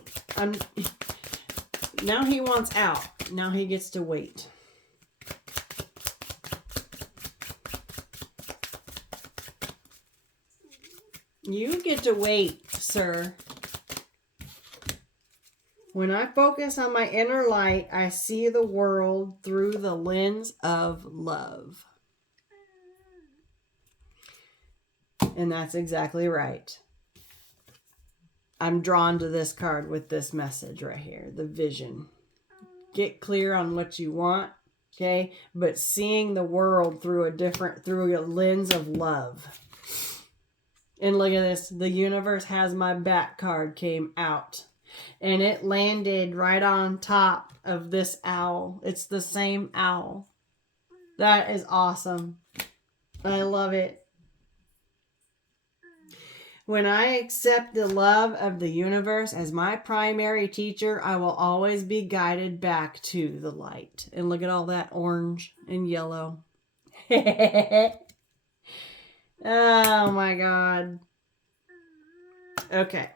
Now he wants out. Now he gets to wait. You get to wait, sir. When I focus on my inner light, I see the world through the lens of love. And that's exactly right. I'm drawn to this card with this message right here, the vision. Get clear on what you want, okay? But seeing the world through a lens of love. And look at this. The universe has my back card came out. And it landed right on top of this owl. It's the same owl. That is awesome. I love it. When I accept the love of the universe as my primary teacher, I will always be guided back to the light. And look at all that orange and yellow. Oh my God. Okay.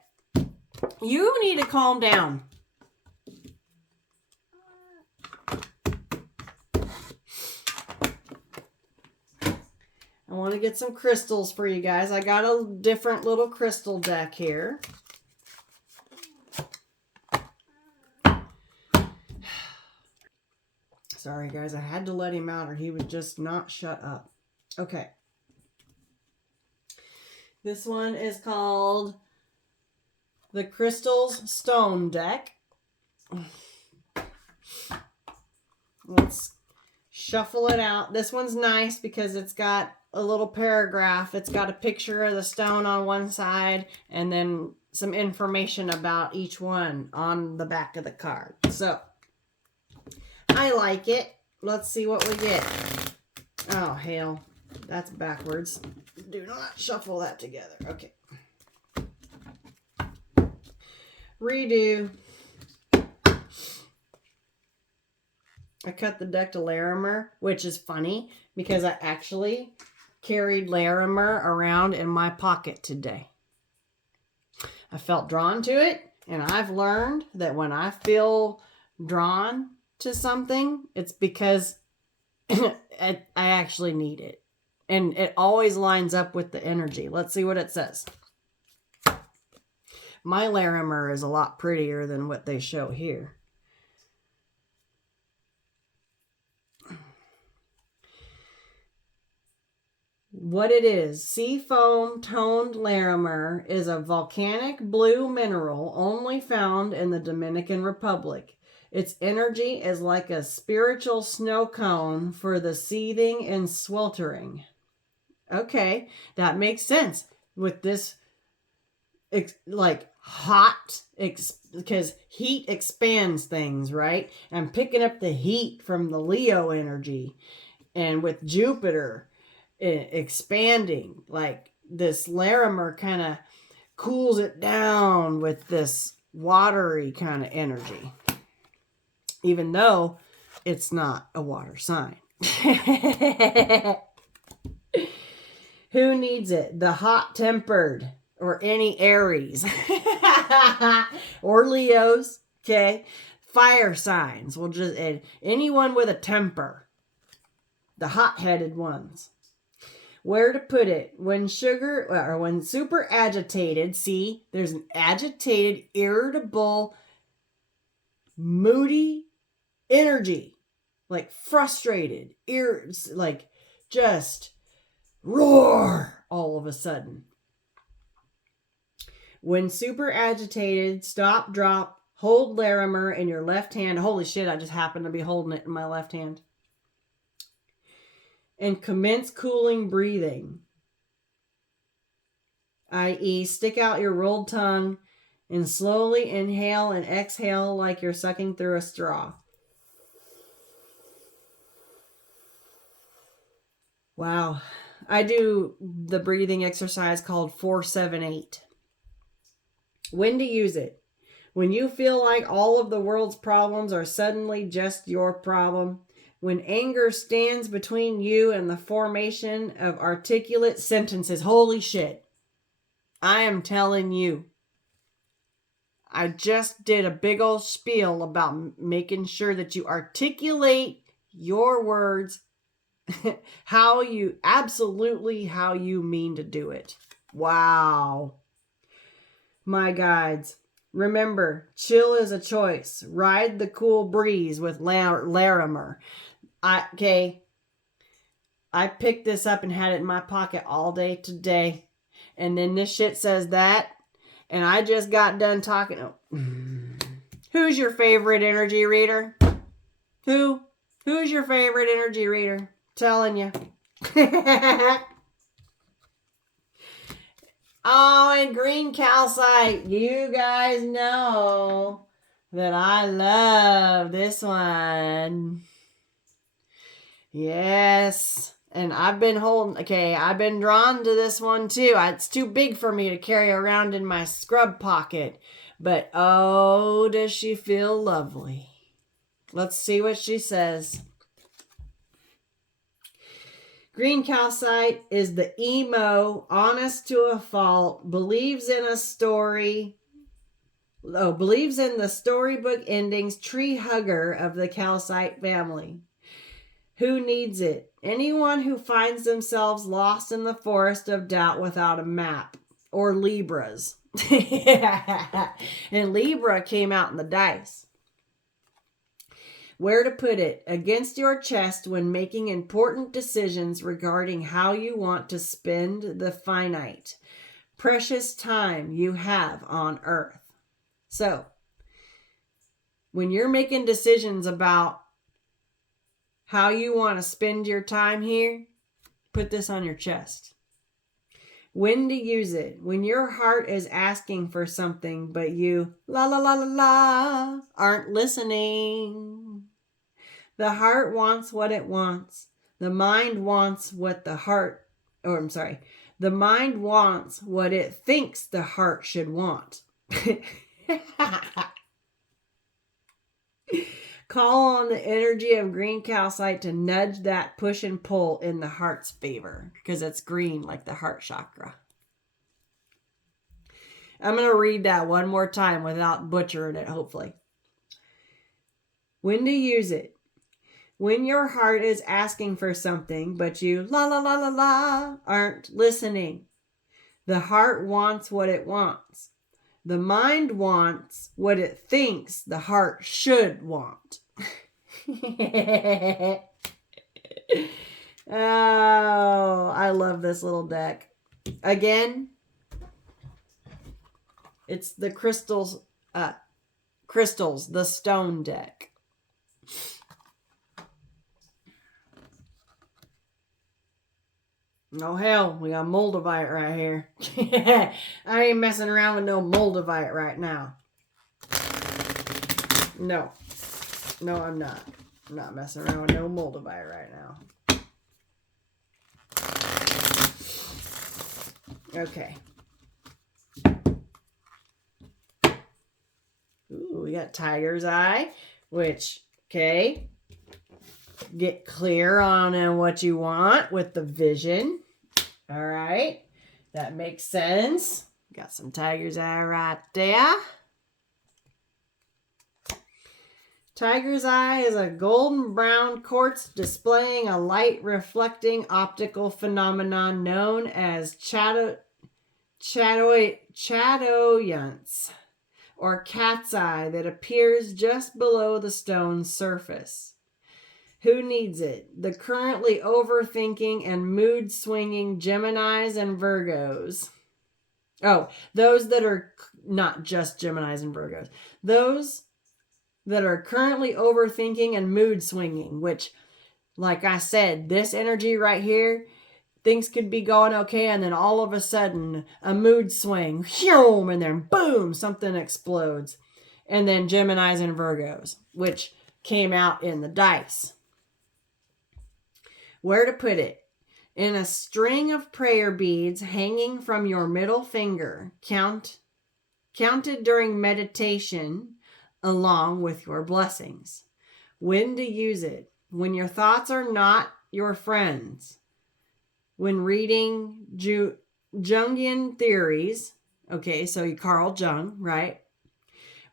You need to calm down. I want to get some crystals for you guys. I got a different little crystal deck here. Sorry, guys. I had to let him out or he would just not shut up. Okay. This one is called the Crystals Stone Deck. Let's shuffle it out. This one's nice because it's got a little paragraph. It's got a picture of the stone on one side and then some information about each one on the back of the card. So, I like it. Let's see what we get. Oh, hell. That's backwards. Do not shuffle that together. Okay. Redo. I cut the deck to Larimer, which is funny because I actually carried Larimer around in my pocket today. I felt drawn to it, and I've learned that when I feel drawn to something, it's because I actually need it. And it always lines up with the energy. Let's see what it says. My Larimer is a lot prettier than what they show here. What it is, seafoam toned Larimer is a volcanic blue mineral only found in the Dominican Republic. Its energy is like a spiritual snow cone for the seething and sweltering. Okay, that makes sense with this, like hot, because heat expands things, right? I'm picking up the heat from the Leo energy, and with Jupiter expanding, like this Larimer kind of cools it down with this watery kind of energy, even though it's not a water sign. Who needs it? The hot-tempered or any Aries or Leos, okay? Fire signs will just anyone with a temper, the hot-headed ones. Where to put it? When super agitated, see, there's an agitated, irritable, moody energy, like frustrated, like just roar all of a sudden. When super agitated, stop, drop, hold Larimer in your left hand. Holy shit, I just happened to be holding it in my left hand. And commence cooling breathing, i.e. stick out your rolled tongue and slowly inhale and exhale like you're sucking through a straw. Wow. I do the breathing exercise called 4-7-8. When to use it? When you feel like all of the world's problems are suddenly just your problem. When anger stands between you and the formation of articulate sentences. Holy shit. I am telling you. I just did a big old spiel about making sure that you articulate your words how you mean to do it. Wow. My guides. Remember, chill is a choice. Ride the cool breeze with Larimer. I picked this up and had it in my pocket all day today. And then this shit says that. And I just got done talking. Who's your favorite energy reader? Who's your favorite energy reader? Telling you. Oh, and green calcite. You guys know that I love this one. Yes. And I've been I've been drawn to this one too. It's too big for me to carry around in my scrub pocket. But oh, does she feel lovely. Let's see what she says. Green calcite is the emo, honest to a fault, believes in the storybook endings, tree hugger of the calcite family. Who needs it? Anyone who finds themselves lost in the forest of doubt without a map. Or Libras. And Libra came out in the dice. Where to put it? Against your chest when making important decisions regarding how you want to spend the finite, precious time you have on earth. So, when you're making decisions about how you want to spend your time here, put this on your chest. When to use it? When your heart is asking for something, but you, la la la la la, aren't listening. The heart wants what it wants. The mind wants what the mind wants what it thinks the heart should want. Call on the energy of green calcite to nudge that push and pull in the heart's favor, because it's green like the heart chakra. I'm going to read that one more time without butchering it, hopefully. When to use it? When your heart is asking for something, but you, la la la la la, aren't listening. The heart wants what it wants. The mind wants what it thinks the heart should want. Oh, I love this little deck. Again, it's the crystals, the stone deck. Oh hell, we got moldavite right here. I ain't messing around with no moldavite right now. No, I'm not. I'm not messing around with no moldavite right now. Okay. Ooh, we got tiger's eye, which, okay. Get clear on what you want with the vision. All right. That makes sense. Got some tiger's eye right there. Tiger's eye is a golden brown quartz displaying a light reflecting optical phenomenon known as chadoyance, or cat's eye, that appears just below the stone's surface. Who needs it? The currently overthinking and mood-swinging Geminis and Virgos. Oh, those that are not just Geminis and Virgos. Those that are currently overthinking and mood-swinging, which, like I said, this energy right here, things could be going okay, and then all of a sudden, a mood swing, and then boom, something explodes. And then Geminis and Virgos, which came out in the dice. Where to put it? In a string of prayer beads hanging from your middle finger, counted during meditation along with your blessings. When to use it? When your thoughts are not your friends. When reading Jungian theories, okay, so Carl Jung, right?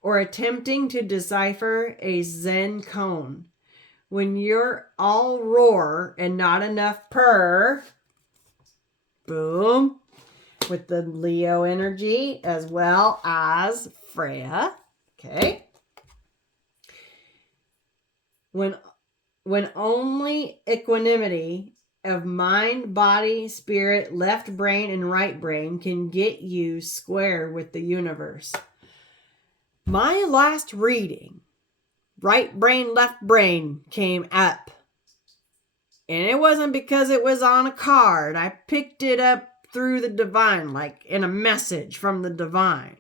Or attempting to decipher a Zen koan. When you're all roar and not enough purr, boom, with the Leo energy as well as Freya, okay? When only equanimity of mind, body, spirit, left brain, and right brain can get you square with the universe. My last reading, right brain, left brain, came up. And it wasn't because it was on a card. I picked it up through the divine, like in a message from the divine.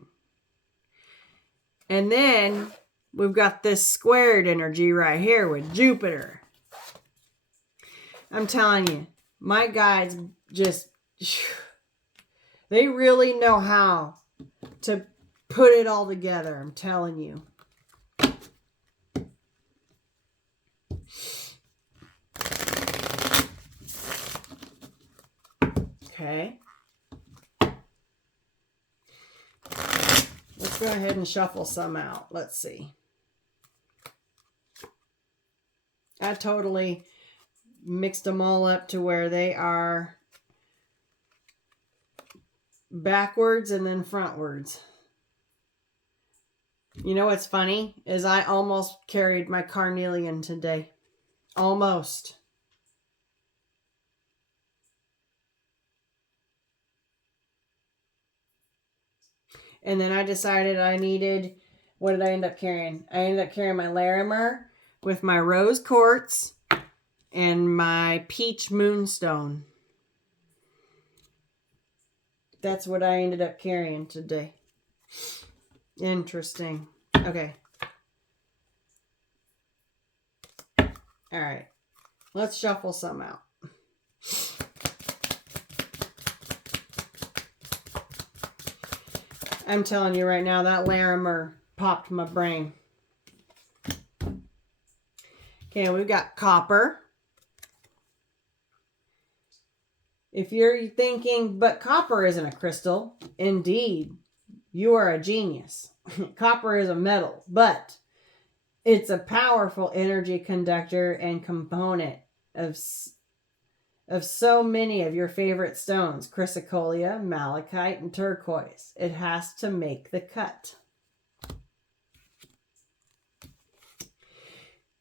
And then we've got this squared energy right here with Jupiter. I'm telling you, my guides just, they really know how to put it all together. I'm telling you. Okay. Let's go ahead and shuffle some out. Let's see. I totally mixed them all up to where they are backwards and then frontwards. You know what's funny is I almost carried my carnelian today. Almost. And then I decided I needed, what did I end up carrying? I ended up carrying my Larimer with my rose quartz and my peach moonstone. That's what I ended up carrying today. Interesting. Okay. All right. Let's shuffle some out. I'm telling you right now, that Larimer popped my brain. Okay, we've got copper. If you're thinking, but copper isn't a crystal, indeed, you are a genius. Copper is a metal, but it's a powerful energy conductor and component of so many of your favorite stones: chrysocolla, malachite, and turquoise. It has to make the cut.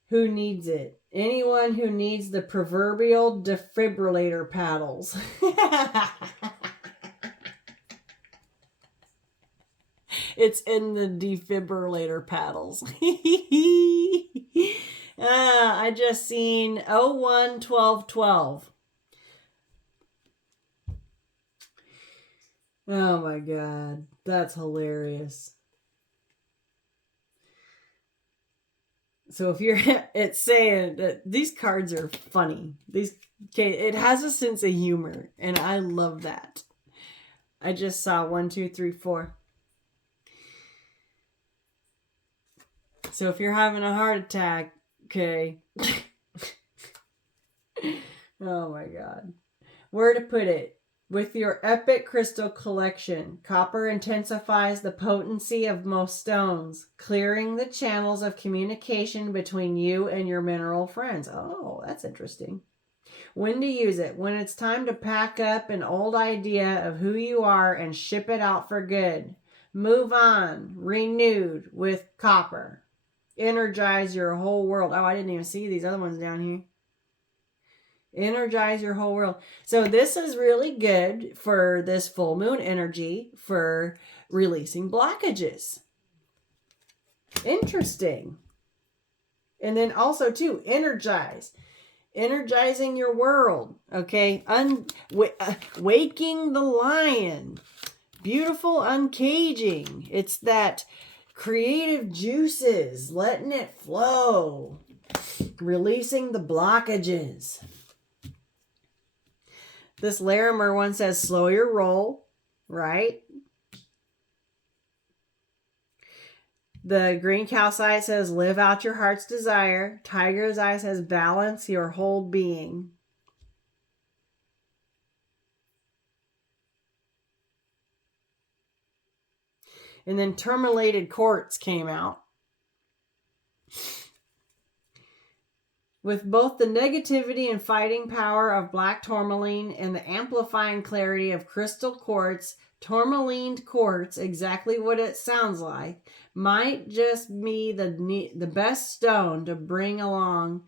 Who needs it? Anyone who needs the proverbial defibrillator paddles. It's in the defibrillator paddles. I just seen 01-12-12. Oh my God, that's hilarious. So if you're, it's saying that these cards are funny. It has a sense of humor, and I love that. I just saw 1, 2, 3, 4. So if you're having a heart attack, okay. Oh my God. Where to put it? With your epic crystal collection, copper intensifies the potency of most stones, clearing the channels of communication between you and your mineral friends. Oh, that's interesting. When to use it? When it's time to pack up an old idea of who you are and ship it out for good. Move on, renewed with copper. Energize your whole world. Oh, I didn't even see these other ones down here. Energize your whole world. So this is really good for this full moon energy for releasing blockages. Interesting. And then also too, energize. Energizing your world. Okay. Waking the lion. Beautiful uncaging. It's that creative juices. Letting it flow. Releasing the blockages. This Larimer one says, slow your roll, right? The green calcite says, live out your heart's desire. Tiger's eye says, balance your whole being. And then tourmalated quartz came out. With both the negativity and fighting power of black tourmaline and the amplifying clarity of crystal quartz, tourmalined quartz, exactly what it sounds like, might just be the best stone to bring along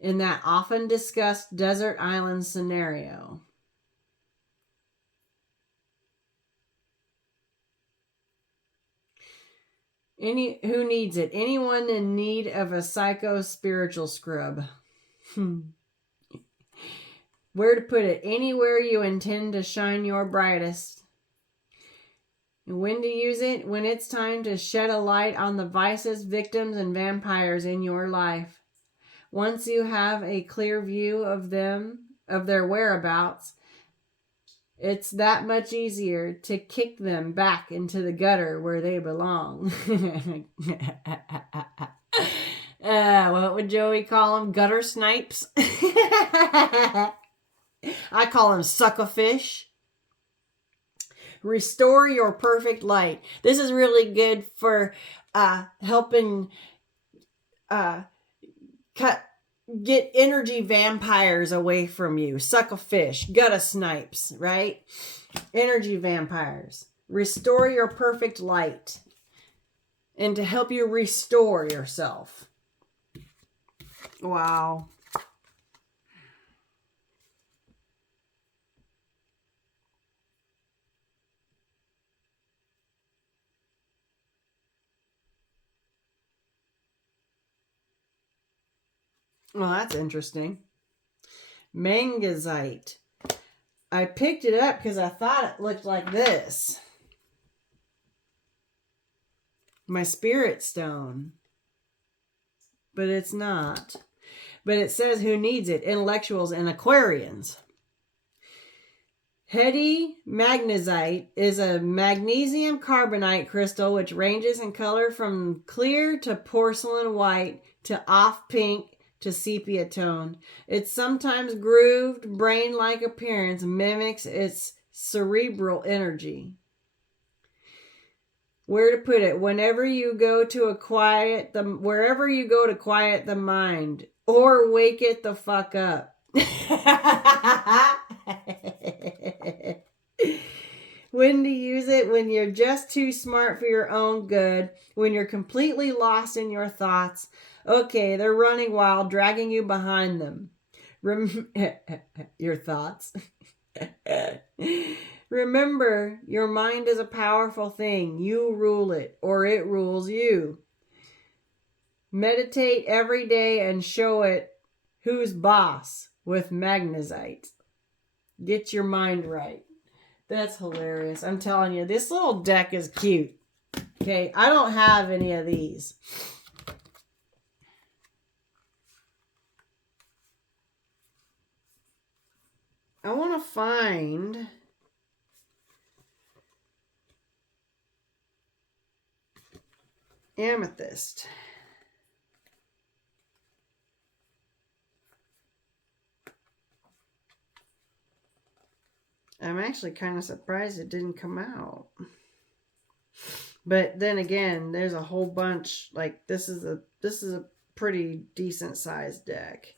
in that often discussed desert island scenario. Who needs it? Anyone in need of a psycho-spiritual scrub. Where to put it? Anywhere you intend to shine your brightest. And when to use it? When it's time to shed a light on the vices, victims, and vampires in your life. Once you have a clear view of them, of their whereabouts, it's that much easier to kick them back into the gutter where they belong. What would Joey call them? Gutter snipes? I call them suckerfish. Restore your perfect light. This is really good for helping get energy vampires away from you. Suckerfish, gutter snipes, right? Energy vampires. Restore your perfect light. And to help you restore yourself. Wow. Well, that's interesting. Mangazite. I picked it up because I thought it looked like this. My spirit stone. But it's not. But it says who needs it? Intellectuals and Aquarians. Heady magnesite is a magnesium carbonate crystal which ranges in color from clear to porcelain white to off pink to sepia tone. Its sometimes grooved, brain-like appearance mimics its cerebral energy. Where to put it? Wherever you go to quiet the mind or wake it the fuck up. When to use it? When you're just too smart for your own good, when you're completely lost in your thoughts. Okay, they're running wild, dragging you behind them. Your thoughts. Remember, your mind is a powerful thing. You rule it, or it rules you. Meditate every day and show it who's boss with magnesite. Get your mind right. That's hilarious. I'm telling you, this little deck is cute. Okay, I don't have any of these. I want to find amethyst. I'm actually kind of surprised it didn't come out. But then again, there's a whole bunch. Like this is a pretty decent sized deck.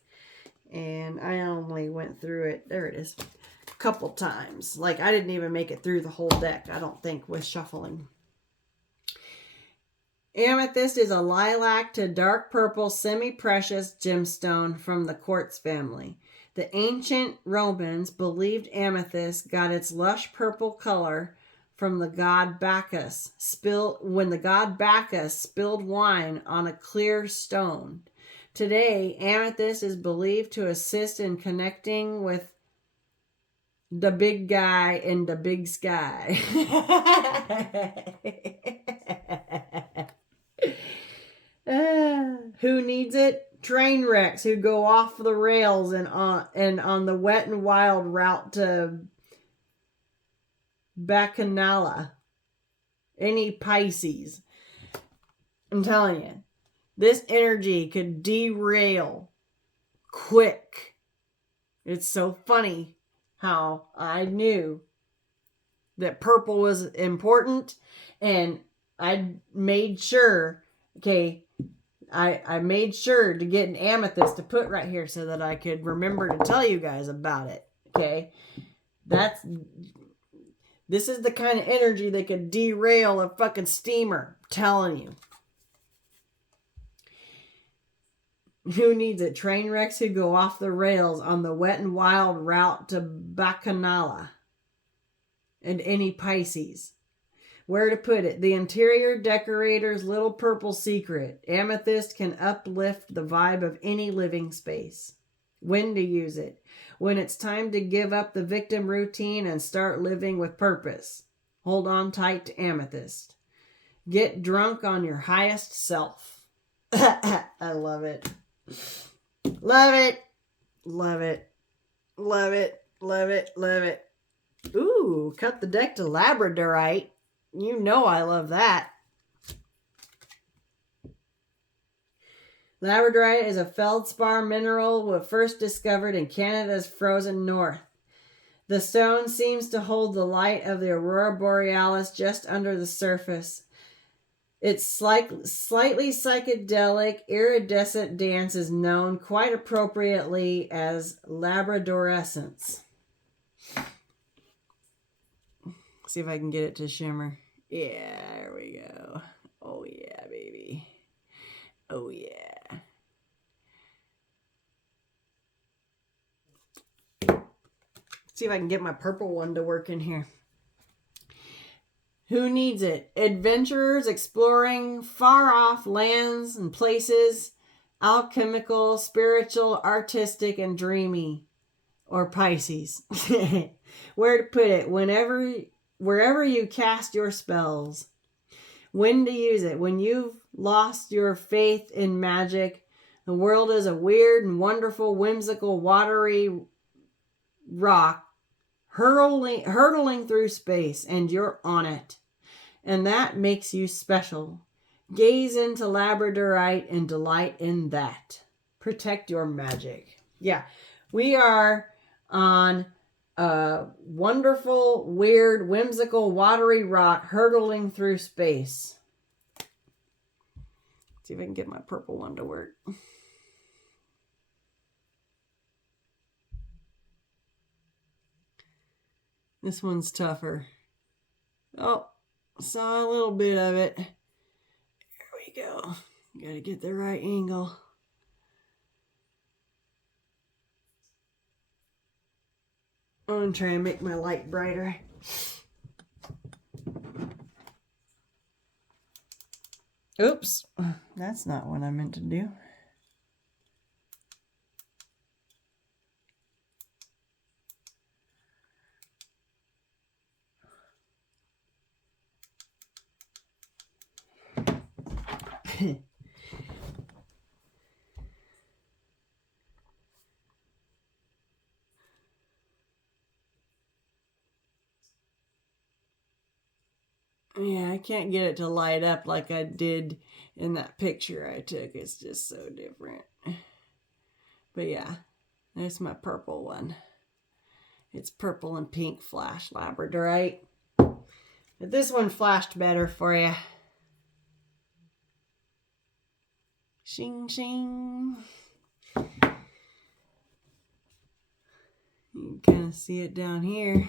And I only went through it, there it is, a couple times. Like I didn't even make it through the whole deck, I don't think, with shuffling. Amethyst is a lilac to dark purple semi-precious gemstone from the quartz family. The ancient Romans believed amethyst got its lush purple color from the god Bacchus when the god Bacchus spilled wine on a clear stone. Today, amethyst is believed to assist in connecting with the big guy in the big sky. Who needs it? Train wrecks who go off the rails and on the wet and wild route to Bacchanala. Any Pisces. I'm telling you, this energy could derail quick. It's so funny how I knew that purple was important, and I made sure, okay, I made sure to get an amethyst to put right here so that I could remember to tell you guys about it, okay? This is the kind of energy that could derail a fucking steamer, I'm telling you. Who needs it? Train wrecks who go off the rails on the wet and wild route to Bacchanala. And any Pisces. Where to put it? The interior decorator's little purple secret. Amethyst can uplift the vibe of any living space. When to use it. When it's time to give up the victim routine and start living with purpose. Hold on tight to amethyst. Get drunk on your highest self. I love it. Love it. Love it. Love it. Love it. Love it. Ooh, cut the deck to labradorite. You know I love that. Labradorite is a feldspar mineral first discovered in Canada's frozen north. The stone seems to hold the light of the aurora borealis just under the surface. Its slightly psychedelic, iridescent dance is known quite appropriately as labradorescence. See if I can get it to shimmer. Yeah, there we go. Oh yeah, baby. Oh yeah. See if I can get my purple one to work in here. Who needs it? Adventurers exploring far-off lands and places, alchemical, spiritual, artistic, and dreamy. Or Pisces. Where to put it? Wherever you cast your spells. When to use it? When you've lost your faith in magic, the world is a weird and wonderful, whimsical, watery rock hurtling through space, and you're on it. And that makes you special. Gaze into labradorite and delight in that. Protect your magic. Yeah, we are on a wonderful, weird, whimsical, watery rock hurtling through space. Let's see if I can get my purple one to work. This one's tougher. Oh, saw a little bit of it. There we go. Gotta get the right angle. I'm gonna try and make my light brighter. Oops, that's not what I meant to do. Yeah, I can't get it to light up like I did in that picture I took. It's just so different. But yeah, there's my purple one. It's purple and pink flash labradorite. But this one flashed better for you. Shing, shing. You can kind of see it down here.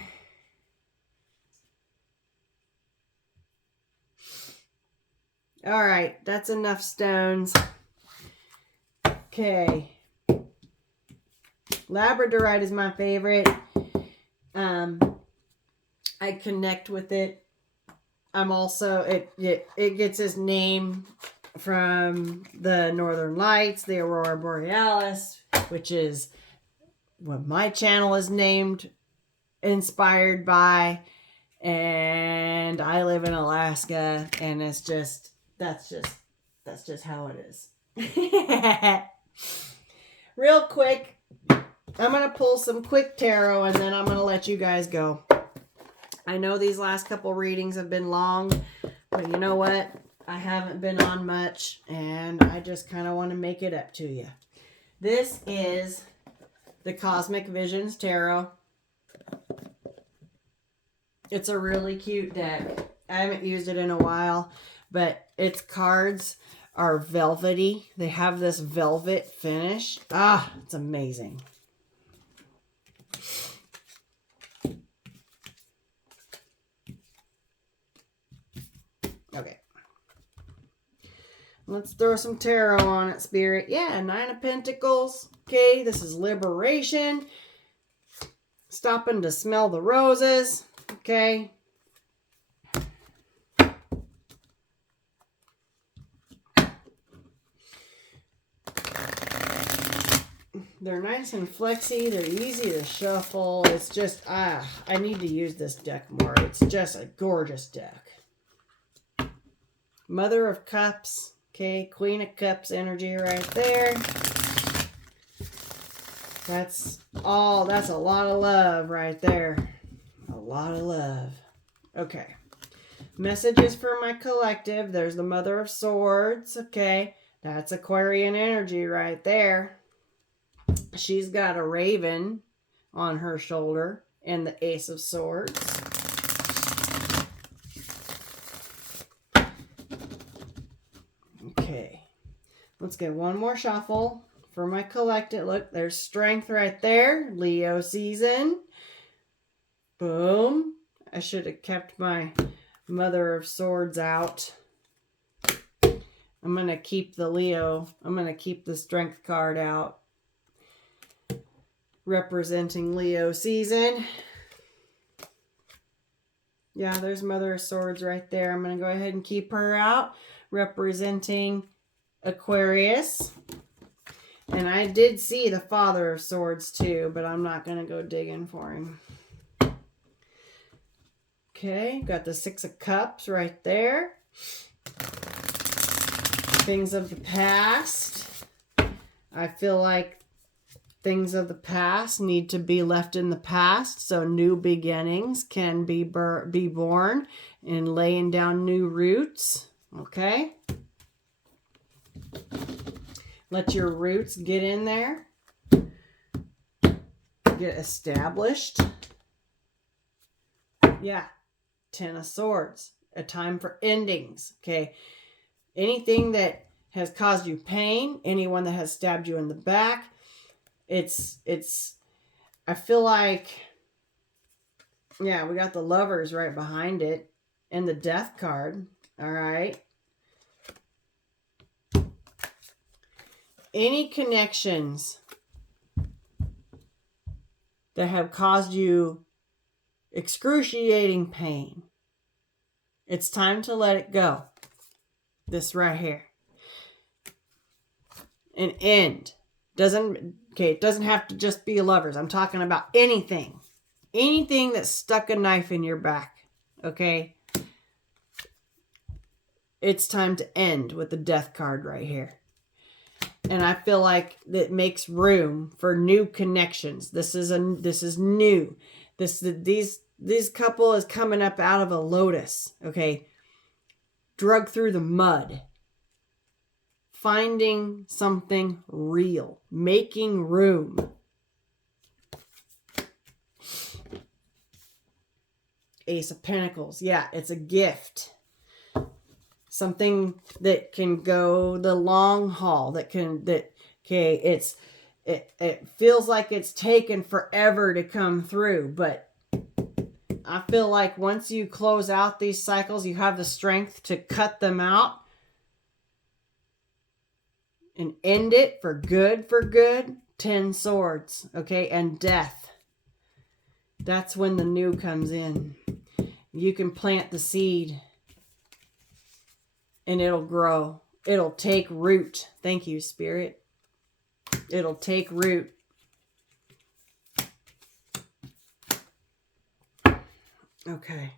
All right, that's enough stones. Okay. Labradorite is my favorite. I connect with it. I'm also, it gets its name from the Northern Lights, the Aurora Borealis, which is what my channel is named, inspired by. And I live in Alaska, and it's just, that's just how it is. Real quick, I'm going to pull some quick tarot, and then I'm going to let you guys go. I know these last couple readings have been long, but you know what? I haven't been on much, and I just kind of want to make it up to you. This is the Cosmic Visions Tarot. It's a really cute deck. I haven't used it in a while, but its cards are velvety. They have this velvet finish. Ah, it's amazing. Okay. Let's throw some tarot on it, Spirit. Yeah, Nine of Pentacles. Okay, this is liberation. Stopping to smell the roses. Okay. They're nice and flexy. They're easy to shuffle. It's just, I need to use this deck more. It's just a gorgeous deck. Mother of Cups. Okay, Queen of Cups energy right there. That's a lot of love right there. A lot of love. Okay. Messages for my collective. There's the Mother of Swords. Okay. That's Aquarian energy right there. She's got a raven on her shoulder and the Ace of Swords. Okay. Let's get one more shuffle for my collective. Look, there's strength right there. Leo season. Boom. I should have kept my Mother of Swords out. I'm going to keep the Leo. I'm going to keep the strength card out. Representing Leo season. Yeah, there's Mother of Swords right there. I'm going to go ahead and keep her out. Representing Aquarius. And I did see the Father of Swords too, but I'm not going to go digging for him. Okay, got the Six of Cups right there. Things of the past. I feel like things of the past need to be left in the past, so new beginnings can be born and laying down new roots. Okay? Let your roots get in there. Get established. Yeah. Ten of Swords. A time for endings. Okay? Anything that has caused you pain, anyone that has stabbed you in the back, I feel like, yeah, we got the Lovers right behind it and the Death card. All right. Any connections that have caused you excruciating pain, it's time to let it go. This right here. An end. It doesn't have to just be Lovers. I'm talking about anything. Anything that stuck a knife in your back. Okay? It's time to end with the Death card right here. And I feel like that makes room for new connections. This is new. This couple is coming up out of a lotus. Okay? Drug through the mud. Finding something real. Making room. Ace of Pentacles. Yeah, it's a gift. Something that can go the long haul. It feels like it's taken forever to come through. But I feel like once you close out these cycles, you have the strength to cut them out. And end it for good, 10 swords, okay, and death. That's when the new comes in. You can plant the seed and it'll grow. It'll take root. Thank you, Spirit. It'll take root. Okay.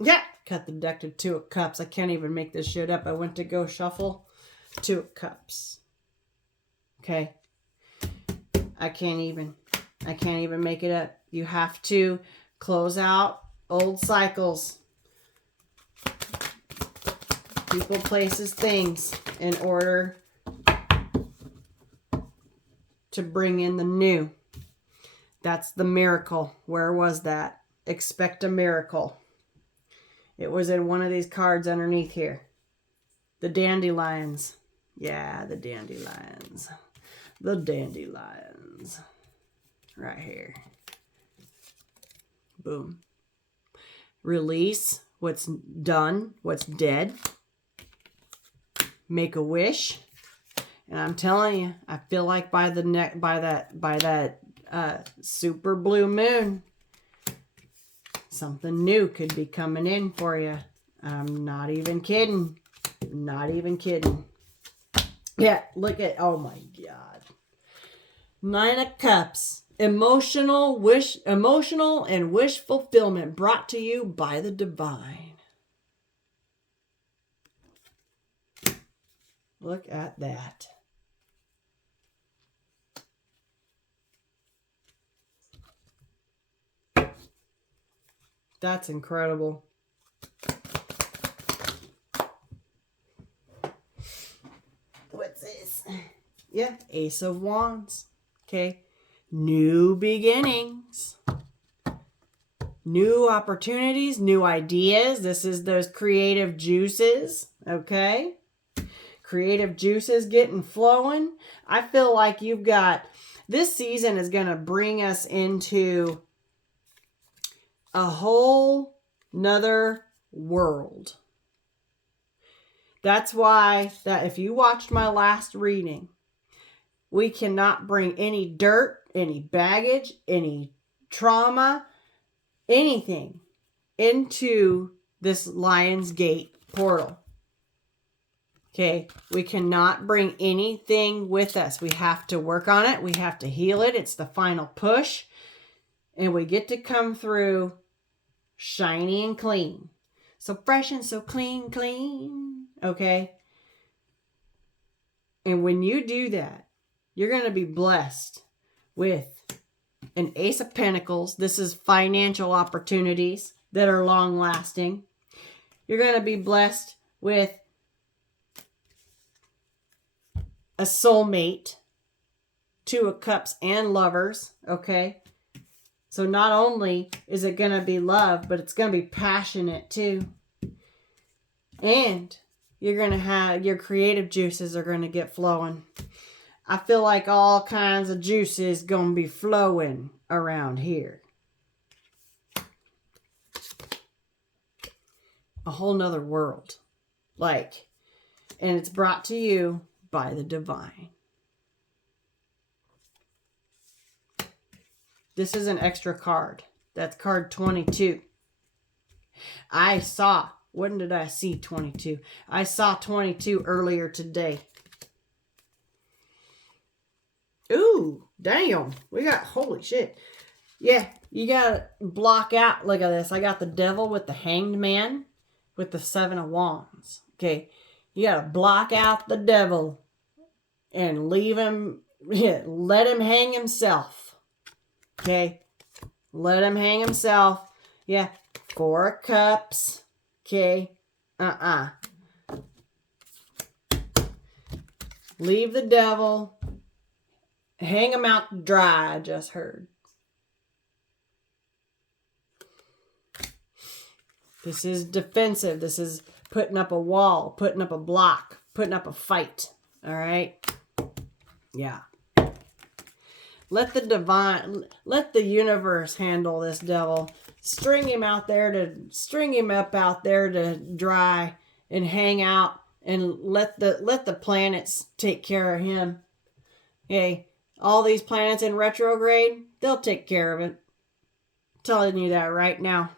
Yeah. Cut the deck to Two of Cups. I can't even make this shit up. I went to go shuffle. Two of Cups. Okay. I can't even make it up. You have to close out old cycles. People, places, things in order to bring in the new. That's the miracle. Where was that? Expect a miracle. It was in one of these cards underneath here. The dandelions. Yeah, the dandelions. The dandelions. Right here. Boom. Release what's done, what's dead. Make a wish. And I'm telling you, I feel like by that super blue moon, something new could be coming in for you. I'm not even kidding. Not even kidding. Yeah, look at, oh my God. 9 of Cups. Emotional and wish fulfillment brought to you by the divine. Look at that. That's incredible. What's this? Yeah, Ace of Wands. Okay. New beginnings. New opportunities, new ideas. This is those creative juices. Okay. Creative juices getting flowing. I feel like you've got, this season is going to bring us into a whole nother world. That's why that if you watched my last reading, we cannot bring any dirt, any baggage, any trauma, anything into this Lion's Gate portal. Okay, we cannot bring anything with us. We have to work on it. We have to heal it. It's the final push. And we get to come through shiny and clean. So fresh and so clean, clean. Okay? And when you do that, you're going to be blessed with an Ace of Pentacles. This is financial opportunities that are long lasting. You're going to be blessed with a soulmate, 2 of Cups and Lovers, okay? So not only is it going to be love, but it's going to be passionate too. And you're going to have, your creative juices are going to get flowing. I feel like all kinds of juices going to be flowing around here. A whole nother world. Like, and it's brought to you by the divine. This is an extra card. That's card 22. I saw, when did I see 22? I saw 22 earlier today. Ooh, damn. We got, holy shit. Yeah, you gotta block out, look at this. I got the Devil with the Hanged Man with the 7 of Wands. Okay, you gotta block out the devil and leave him, let him hang himself. Okay, let him hang himself. Yeah, 4 of Cups. Okay, leave the devil. Hang him out to dry, I just heard. This is defensive. This is putting up a wall, putting up a block, putting up a fight. All right? Yeah. Let the divine, let the universe handle this devil. String him up out there to dry and hang out, and let the planets take care of him. Okay? All these planets in retrograde, they'll take care of it. I'm telling you that right now.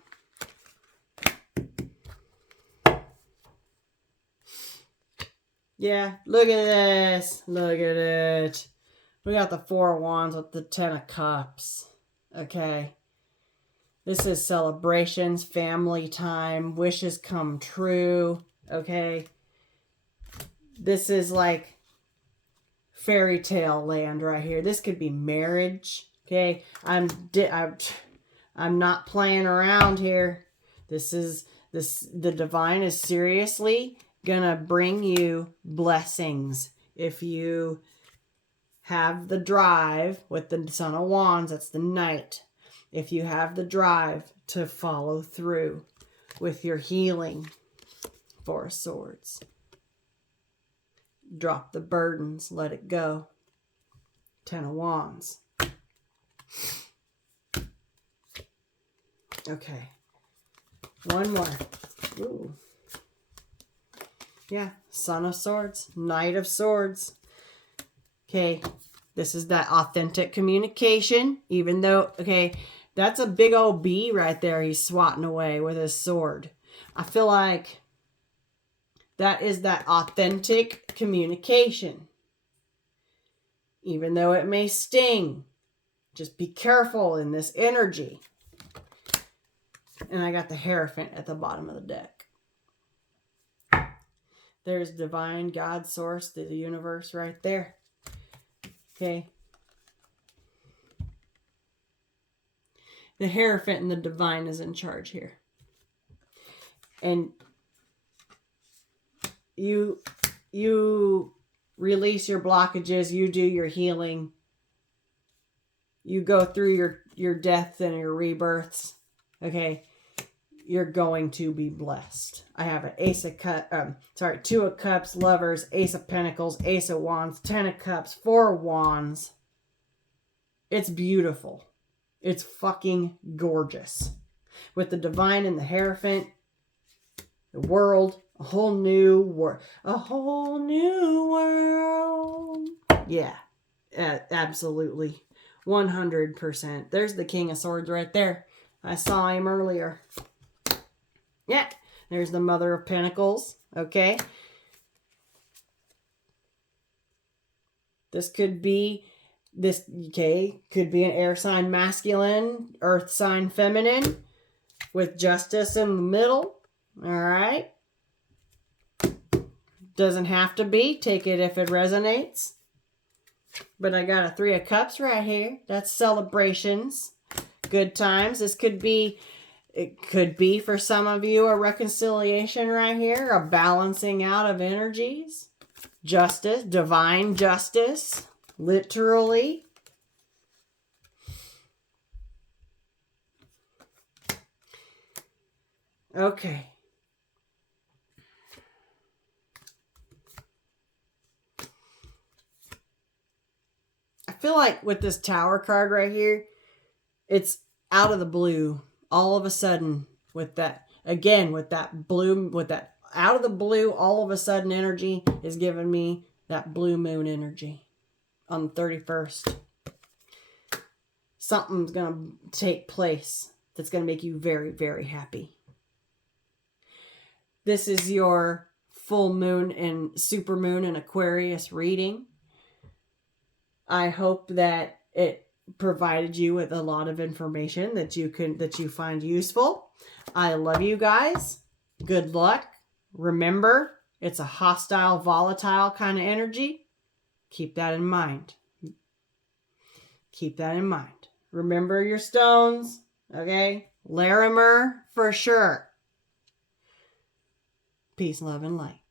Yeah, look at this. Look at it. We got the 4 of Wands with the 10 of Cups. Okay. This is celebrations, family time, wishes come true. Okay. This is like fairy tale land right here. This could be marriage. Okay. I'm not playing around here. The divine is seriously gonna bring you blessings if you have the drive with the Son of Wands. That's the Knight. If you have the drive to follow through with your healing. 4 of Swords. Drop the burdens, let it go. 10 of Wands. Okay, one more. Ooh. Yeah, Son of Swords, Knight of Swords. Okay, this is that authentic communication, even though, okay, that's a big old bee right there he's swatting away with his sword. I feel like that is that authentic communication. even though it may sting. Just be careful in this energy. And I got the Hierophant at the bottom of the deck. There's divine, God, source, the universe right there. Okay. The Hierophant and the divine is in charge here. And you release your blockages, you do your healing. You go through your deaths and your rebirths. Okay. You're going to be blessed. I have an Ace of Two of Cups, Lovers, Ace of Pentacles, Ace of Wands, 10 of Cups, 4 of Wands. It's beautiful. It's fucking gorgeous. With the divine and the Hierophant, the world, a whole new world. A whole new world. Yeah, absolutely. 100%. There's the King of Swords right there. I saw him earlier. Yeah, there's the Mother of Pentacles. Okay. This could be could be an air sign masculine, earth sign feminine, with justice in the middle. All right. Doesn't have to be. Take it if it resonates. But I got a 3 of Cups right here. That's celebrations. Good times. It could be for some of you a reconciliation right here. A balancing out of energies. Justice. Divine justice. Literally. Okay. I feel like with this Tower card right here, it's out of the blue. All of a sudden, with that, again, with that blue, with that out of the blue, all of a sudden energy is giving me that blue moon energy on the 31st. Something's going to take place that's going to make you very, very happy. This is your full moon and super moon and Aquarius reading. I hope that it provided you with a lot of information that you find useful. I love you guys. Good luck. Remember, it's a hostile, volatile kind of energy. Keep that in mind. Keep that in mind. Remember your stones, okay? Larimer for sure. Peace, love, and light.